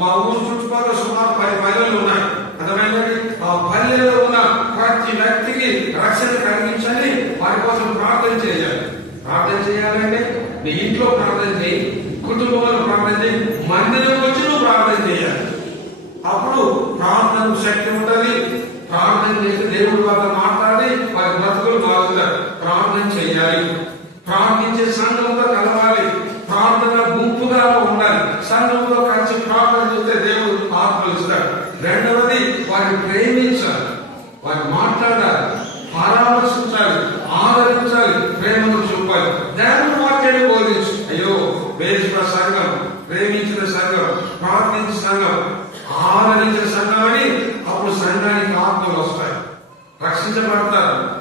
మా ఊరు చుట్టుపక్కల సుమారు 10 పల్లెలు ఉన్నాయి. అర్థమైందండి? ఆ పల్లెలో ఉన్న ప్రతి వ్యక్తికి రక్షణ కలిగించాలి, వారి కోసం ప్రార్థన చేయాలి. ప్రార్థన చేయాలంటే నీ ఇంట్లో ప్రార్థన చేయి, కుటుంబంలో ప్రార్థన చేయి, మందిరం వచ్చి నువ్వు ప్రార్థన చేయాలి. అప్పుడు ప్రార్థన శక్తి ఉంటుంది. ప్రార్థన చేసి దేవుడి వల్ల మాట్లాడి వారి బ్రతుకులు బాగుతారు. ప్రార్థన చేయాలి. ప్రార్థించే సంఘంతో కలవాలి. ప్రార్థన గుంపుగా ఉండాలి. సంఘంలో కలిసి ప్రార్థన చేస్తే దేవుడు ఆత్మలు ఇస్తాడు. రెండవది వారిని ప్రేమించాలి, వారిని మాట్లాడాలి, పరామర్శించాలి, ఆదరించాలి.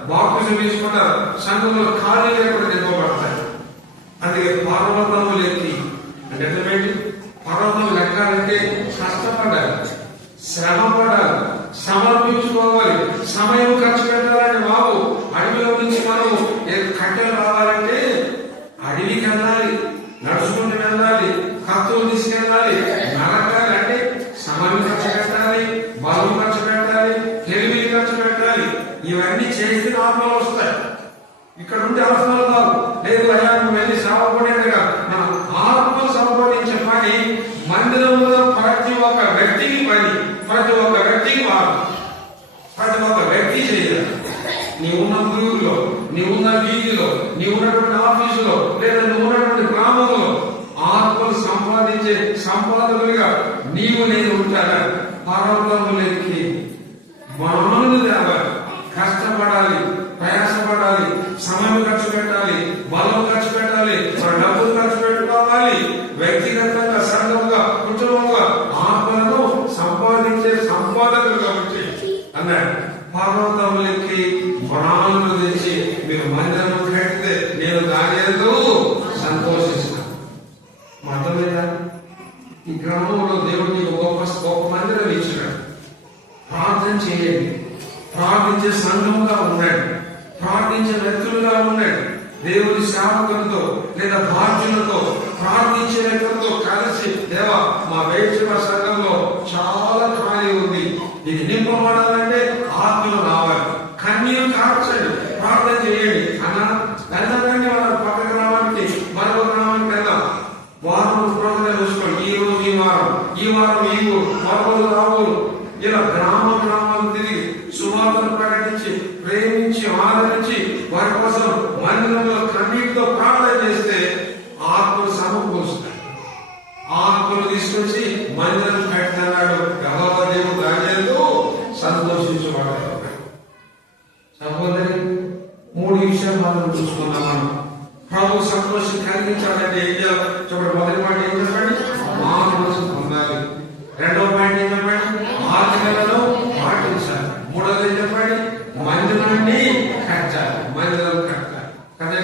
బాప్తిజం తీసుకుంటారు, సంఘంలో ఖాళీ లేకుండా నింపబడతారు. అందుకే పర్వతములు ఎక్కి అంటే ఎట్లమేంటి, పర్వతం లెక్కాలంటే కష్టపడాలి, శ్రమ పడాలి, సమర్పించుకోవాలి, సమయం ఖర్చు పెట్టాలంటే బాబు అడవిలో నుంచి మనం కట్టెలు రావాలంటే అడవికి వెళ్ళాలి, నడుచుకుంటూ వెళ్ళాలి, కత్తులు తీసుకెళ్ళాలి, నరకాలి అంటే సమయం ఖర్చు పెట్టాలి, బలం ఖర్చు పెట్టాలి, తెలివి ఖర్చు పెట్టాలి. ఇవన్నీ చేసి ఆత్మలు వస్తాయి. ఇక్కడ ఉండే అవసరాలు కాదు. లేదు అయ్యా నువ్వు వెళ్ళి శ్రమపడేట్టుగా మన ఆత్మలు సంపాదించే పని మందిరంలో ప్రతి ఒక్క వ్యక్తికి పని, ప్రతి ఒక్క వ్యక్తికి వాడు, ప్రతి ఒక్క వ్యక్తి చేయాలి. నీవున్న ఊరిలో, నీవున్న వీధిలో, నీవున్నటువంటి ఆఫీసులో, లేదా నువ్వు ఉన్నటువంటి గ్రామంలో ఆత్మలు సంపాదించే సంపాదకులుగా నీవు నేను ఉంటాను. పర్వతములెక్కి మనను తేవాలి, కష్టపడాలి, ప్రయాసపడాలి, సమయం ఖర్చు పెట్టాలి, బలం ఖర్చు పెట్టాలి, మన డబ్బులు ఖర్చు పెట్టుకోవాలి. వ్యక్తిగతంగా, సంఘంగా, కుటుంబంగా ఆత్మలను సంపాదించే సంపాదకులు కాబట్టి అన్నాడు. పర్వతములకి ప్రాణులు తెచ్చి మీరు మందిరం కడితే నేను దానితో సంతోషిస్తాను. అర్థమైందా? ఈ గ్రామంలో దేవుడికి గొప్ప మందిరం ఇచ్చినాడు. ప్రార్థన చేయండి, ప్రార్థించే సంఘంగా ఉన్నాడు, ప్రార్థించే వ్యక్తులుగా ఉన్నాడు. దేవుడి సేవకులతో లేదా బాధ్యులతో ప్రార్థించే వ్యక్తులతో కలిసి దేవా మా వైద్య సంఘంలో చాలా ఖాళీ ఉంది, ఇది నింపబడాలంటే ఆత్మలు రావాలి, కన్నీరు కార్చండి, ప్రార్థన చేయండి అన్నా. వెళ్ళదండి వాళ్ళ పక్క గ్రామానికి, మరొక గ్రామానికి వెళ్దాం. వారం ప్రోగ్రాం చూసుకోండి. ఈ రోజు ఈ వారం, ఈ వారం ఈ ఊరు, మరొకరు రావులు, ఇలా గ్రామాలు తిరిగి సువార్తను ప్రకటించి, ప్రేమించి, ఆదరించి వారి కోసం మందిరంలో కన్నీటితో ప్రార్థన చేస్తే ఆత్మలు సమకూరుస్తాయి. ఆత్మలు తీసుకొచ్చి మందిరం కట్టినాడు. యెహోవా దేవుడు దానితో సంతోషించబడ్డాడు. సహోదరి, 3 విషయాలు మనం చూసుకున్నాం. మనం ప్రభు సంతోషం కలిగించాలంటే ఏం చేయాలి చెప్పండి. మొదటి మాట ఏం చెప్పండి? మారు మనసు పొందాలి. రెండవ పాయింట్ ఏం చెప్పండి? ఆజ్ఞలను పాటించాలి. మూడవది ఏం చెప్పండి? మందిరాన్ని కట్టాలి, మందిరం కట్టాలి. కదా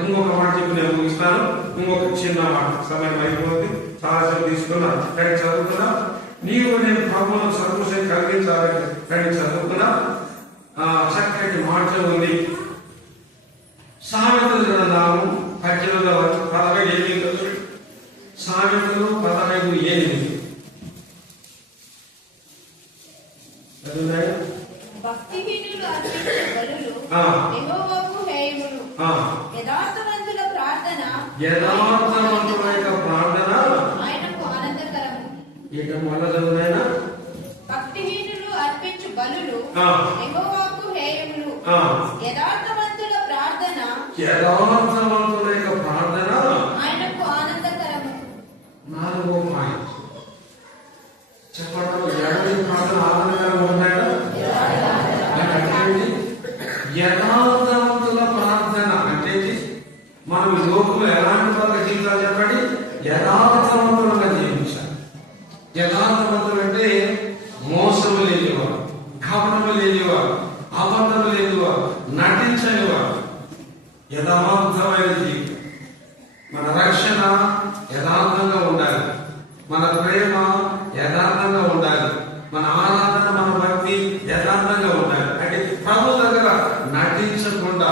ఇంకొక మాట చెప్పి నేను ముగిస్తాను. ఇంకొక చిన్న మాట, సమయం అయిపోతుంది, చాలాసేపు తీసుకున్నా. కానీ చదువుతున్నా, నీవు నేను ప్రభువును సంతోషం కలిగించాలని కానీ చదువుతున్నా. చక్కటి మాట ఉంది. సామెతలు గ్రంథము 18:15. సామెతలు 15:8. భక్తిహీనులు అర్పించే బలులు యెహోవాకు హేయములు. యథార్థవంతుల ప్రార్థన, యథార్థవంతుల యొక్క ప్రార్థన ఆయనకు ఆనందకరము. ఇక మళ్ళా చదువునైనా భక్తిహీనులు అర్పించు బలులు యెహోవాకు హేయములు. యథార్థవంతుల ప్రార్థన, యథార్థవంతుల యొక్క ప్రార్థన ఆయనకు ఆనందకరము. 4వ పాయింట్ చెప్పడం. ఎవరి ప్రార్థన ఆనందకరంగా ఉన్నాయో యథార్థవంతుల ప్రార్థన అంటే మనం లోకంలో ఎలాంటి వాళ్ళ జీవితాలు చెప్పండి? యథార్థవంతులుగా జీవించాలి. యథార్థవంతులు అంటే మోసము లేనివారు, కపటము లేనివారు, అబద్ధము లేనివారు, నటించనివారు. యథార్థమైన జీవితం. మన రక్షణ యథార్థంగా ఉండాలి, మన ప్రేమ యథార్థంగా ఉండాలి, మన ఆరాధన, మన భక్తి యథార్థంగా ఉండాలి. అంటే ప్రభు దగ్గర నటించకుండా,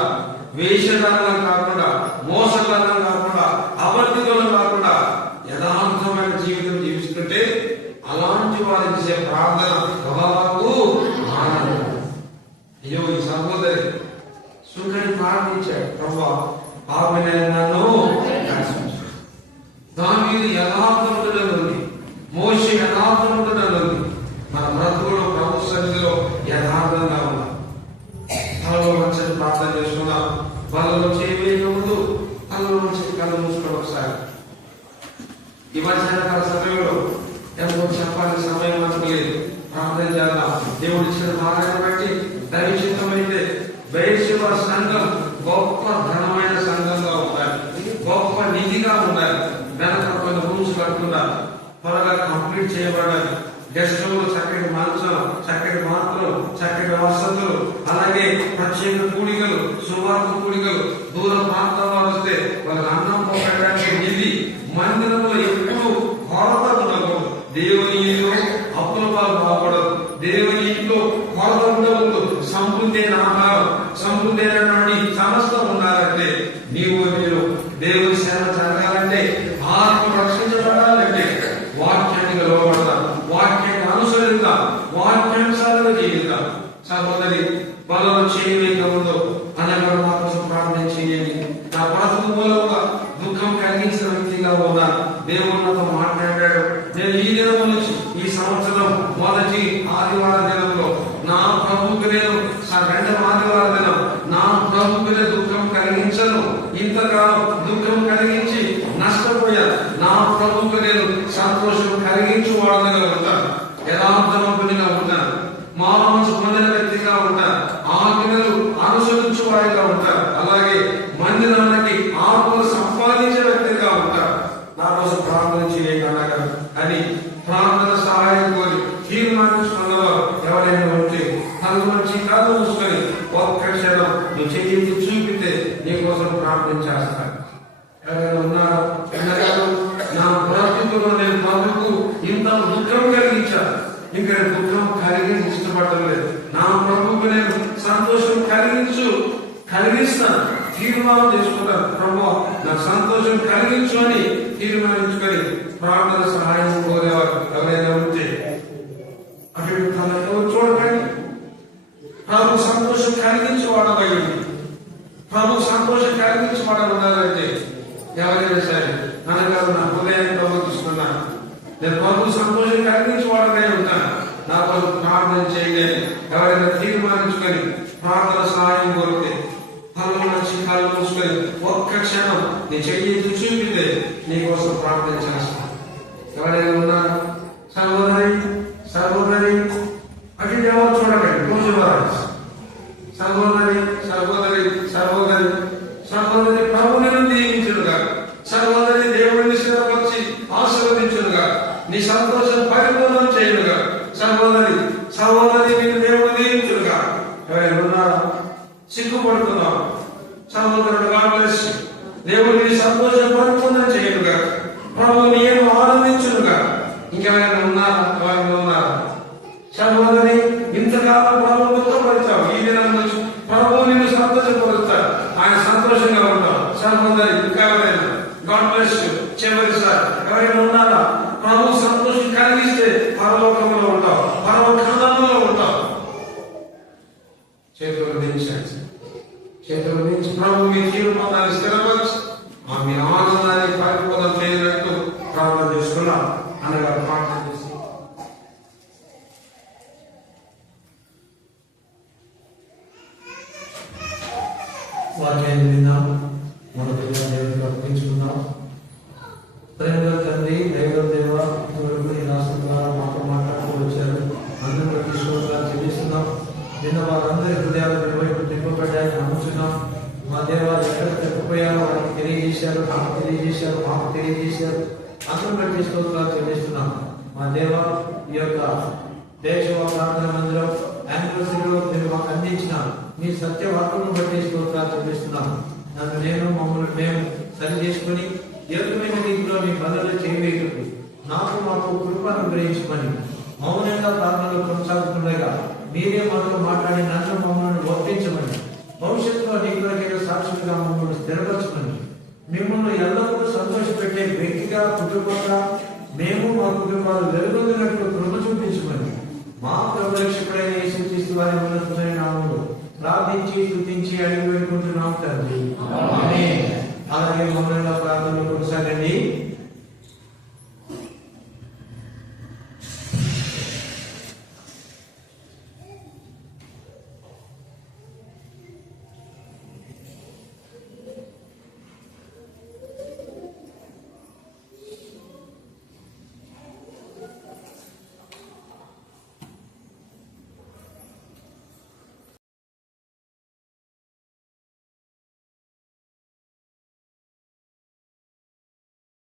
వేషధారణం కాకుండా, మోసధారణం కాకుండా, అబద్ధికులు కాకుండా యథార్థమైన జీవితం జీవిస్తుంటే అలాంటి వారు చేసే ప్రార్థన యెహోవాకు ఆనందం. అయ్యో ఈ సహోదరి సుఖని ప్రార్థించాడు, ప్రభువా పాపనైనాను దర్శించాడు. దావీదు యథార్థముగా ఉంది, మోషే యథార్థముగా ఉంది. మన బ్రతుకులో ప్రభు సన్నిధిలో యథార్థంగా ఉన్నాం. తలలో మంచిని ప్రార్థన చేసుకున్నాం. వాళ్ళలో చేయవేయ ముందు తలలో మంచి కళ్ళు మూసుకోవడం. ఒకసారి ఈ మధ్యాహ్నకాల సమయంలో ఎవరో చెప్పాలని సమయం మనకు లేదు. ప్రార్థన చేద్దాం. దేవుడు ఇచ్చిన భాగాన్ని బట్టి దైవచిత్తమైతే బయట సంఘం గొప్ప ఘనమైన సంఘంగా ఉండాలి, గొప్ప నిధిగా ఉండాలి. వెనక కొన్ని రూమ్స్ కట్టుకున్నారు, త్వరగా కంప్లీట్ చేయబడాలి. గెస్ట్ హౌస్, చక్కటి మంచం, చక్కటి మాత్రం, చక్కటి వసతులు, అలాగే ప్రత్యేక కూడికలు, సువార్త కూడికలు, దూర ప్రాంతాల వారు వస్తే వాళ్ళకి అన్నం పెట్టడానికి నిధి, మందిరంలో ఎప్పుడు కొరత ఉండకూడదు. దేవుని ఇంట్లో అప్పుల పాలు కాకూడదు. దేవుని ఇంట్లో కొరత ఉండకూడదు. సంపూర్ణైన ఆహారం, సంపూర్ణమైనటువంటి సమస్తం ఉండాలంటే, మీరు దేవుని సేవ జరగాలంటే, ఆత్మ రక్షించబడాలంటే వాక్యానికి లోబడతాం, వాక్యాన్ని అనుసరిద్దాం, వాక్యానుసారంగా జీవిద్దాం. సహోదరి బలం చేయలేక ఉందో అనగా నా కోసం ప్రార్థన చేయండి. నా బ్రతుకు మూలంగా దుఃఖం కలిగించిన వ్యక్తిగా ఉన్నా దేవుడు నాతో మాట్లాడాడు. నేను ఈ దినం నుంచి ఈ సంవత్సరం మొదటి ఆదివార దినంలో నా ప్రభువుకు నేను రెండవ ఆదివార దినం నా ప్రభువుకు దుఃఖం కలిగించను. ఇంతకాలం దుఃఖం కలిగించి నష్టపోయాను. నా ప్రభువుకు నేను సంతోషం కలిగించు వాడగా ఉంటాను. యథార్థవంతునిగా ఉంటాను. మనసు పొందిన వ్యక్తిగా ఉంటారు. ఆజ్ఞలు అనుసరించు వారిగా ఉంటారు. అలాగే మందిరానికి ఆత్మలు సంపాదించే వ్యక్తిగా ఉంటారు. నా కోసం ప్రార్థన చేయగలగా అని ప్రార్థన సహాయం కోరి తీర్మానించుకున్నవారు ఎవరైనా ఉంటే తన నుంచి కాదు మూసుకొని ఒక్క క్షణం నువ్వు చెయ్యి చూపితే నీ కోసం ప్రార్థన చేస్తాను. ఎవరైనా ఉన్నారా? నా బ్రతుకులో నేను ప్రభుకు ఇంత దుఃఖం కలిగించాను, ఇంకా దుఃఖం కలిగించి ఇష్టపడటం లేదు. నా ప్రభువుకు నేను సంతోషం కలిగిస్తాను, తీర్మానం చేసుకుంటాను. ప్రభు నాకు సంతోషం కలిగించు అని తీర్మానించుకొని ప్రార్థన సహాయం కోరేవారు ఎవరైనా ఉంటే అటు ఎవరు చూడకండి. ప్రభు సంతోషం కలిగించి వాడబోయింది. ప్రభు సంతోషం కలిగించి వాడ ఉండాలంటే ఎవరైనా సరే అనగారు నా హృదయాన్ని ప్రవర్తిస్తున్నాను, నేను ప్రభు సంతోషం కలిగించి వాడనే ఉంటాను. నా కోసం ప్రార్థన చేయలే ఎవరైనా తీర్మానించుకొని ప్రార్థన సహాయం కోరితే కళ్ళు మంచి కళ్ళు మూసుకొని ఒక్క క్షణం నీ చెయ్యి చూపితే నీ కోసం ప్రార్థన చేస్తాను. ఎవరైనా ఉన్నారు? సహోదరి అటు ఎవరు చూడకండి. సహోదరి ప్రభు నేను దీవించుడుగా, సహోదరి దేవుడిని స్థిరపరిచి ఆశీర్వదించుడుగా, నీ సంతోషం పరిపూర్ణం చేయుడుగా. సహోదరి నేను దేవుడు దీవించుడుగా. ఎవరైనా ఉన్నారా? సిగ్గుపడుతున్నావు సహోదరుడు, దేవుడు నీ సంతోషం పరిపూర్ణం చేయుడుగా, ప్రభు నేను ఆనందించుడుగా. ఇంకెవరైనా ఉన్నారా? సహోదరి ఇంతకాలం ప్రభు దుఃఖపరిచావు, ఈ దినం నుంచి ప్రభు నిన్ను సంతోషపరుస్తాడు, ఆయన సంతోషంగా ఉంటావు. సహోదరి ఇంకెవరైనా గాడ్ బ్లెస్ యు. చివరిసారి ఎవరైనా ఉన్నారా? ప్రభు సంతోషం కలిగిస్తే పరలోకంలో ఉంటావు, పరమఖండంలో ఉంటావు. చేతులు దించి ప్రభు మీ తీర్మానాన్ని స్థిరపరిచి మీ ఆనందాన్ని పరిపూర్ణం చేయనట్టు ప్రార్థన చేసుకున్నాం అనగా ప్రార్థన చేసి వాక్యాన్ని విన్నాం. మొదటిగా దేవుడికి అర్పించుకున్నాం. ప్రేమగల తండ్రి, దైవ దేవ, ఈ రాష్ట్రం ద్వారా మాతో మాట్లాడుతూ వచ్చారు. అందరూ తీసుకోవడానికి చెల్లిస్తున్నాం. నిన్న వారందరి హృదయాలు వైపు తిప్పబడ్డాయని నమ్ముతున్నాం. మా దేవ ఎక్కడ తిప్పపోయారో వారికి తెలియజేశారు, మాకు తెలియజేశారు. అందరూ బట్టి స్తోత్రాలు చెల్లిస్తున్నాం. మా దేవ ఈ యొక్క దేశ ప్రార్థన మందిరం యానివర్సరీలో మీరు మాకు అందించిన మీ సత్యవాక్కులను బట్టి స్తోత్రాలు చెల్లిస్తున్నాం. మమ్మల్ని మేము సరి చేసుకుని ఏకమైన రీతిలో మీ పనులు చేయవేయటకు మాకు కృపను గ్రహించమని మౌనంగా ప్రార్థనలు కొనసాగుతుండగా మీరే మాతో మాట్లాడి నన్ను మమ్మల్ని ఒప్పించమని, భవిష్యత్తులో నీకు సాక్షులుగా మమ్మల్ని స్థిరపరచమని, మిమ్మల్ని ఎల్లప్పుడూ సంతోషపెట్టే వ్యక్తిగా, కుటుంబంగా మేము మా కుటుంబాలు వెలుగొందినట్లు కృప చూపించమని మా ప్రభురక్షకుడైన యేసుక్రీస్తు వారి ఉన్నతమైన నామములో ప్రార్థించి స్తుతించి అడిగి వేడుకుంటున్నాం తండ్రి. ఆమేన్. అలాగే మమ్మల్ని ప్రార్థనలో కొనసాగండి.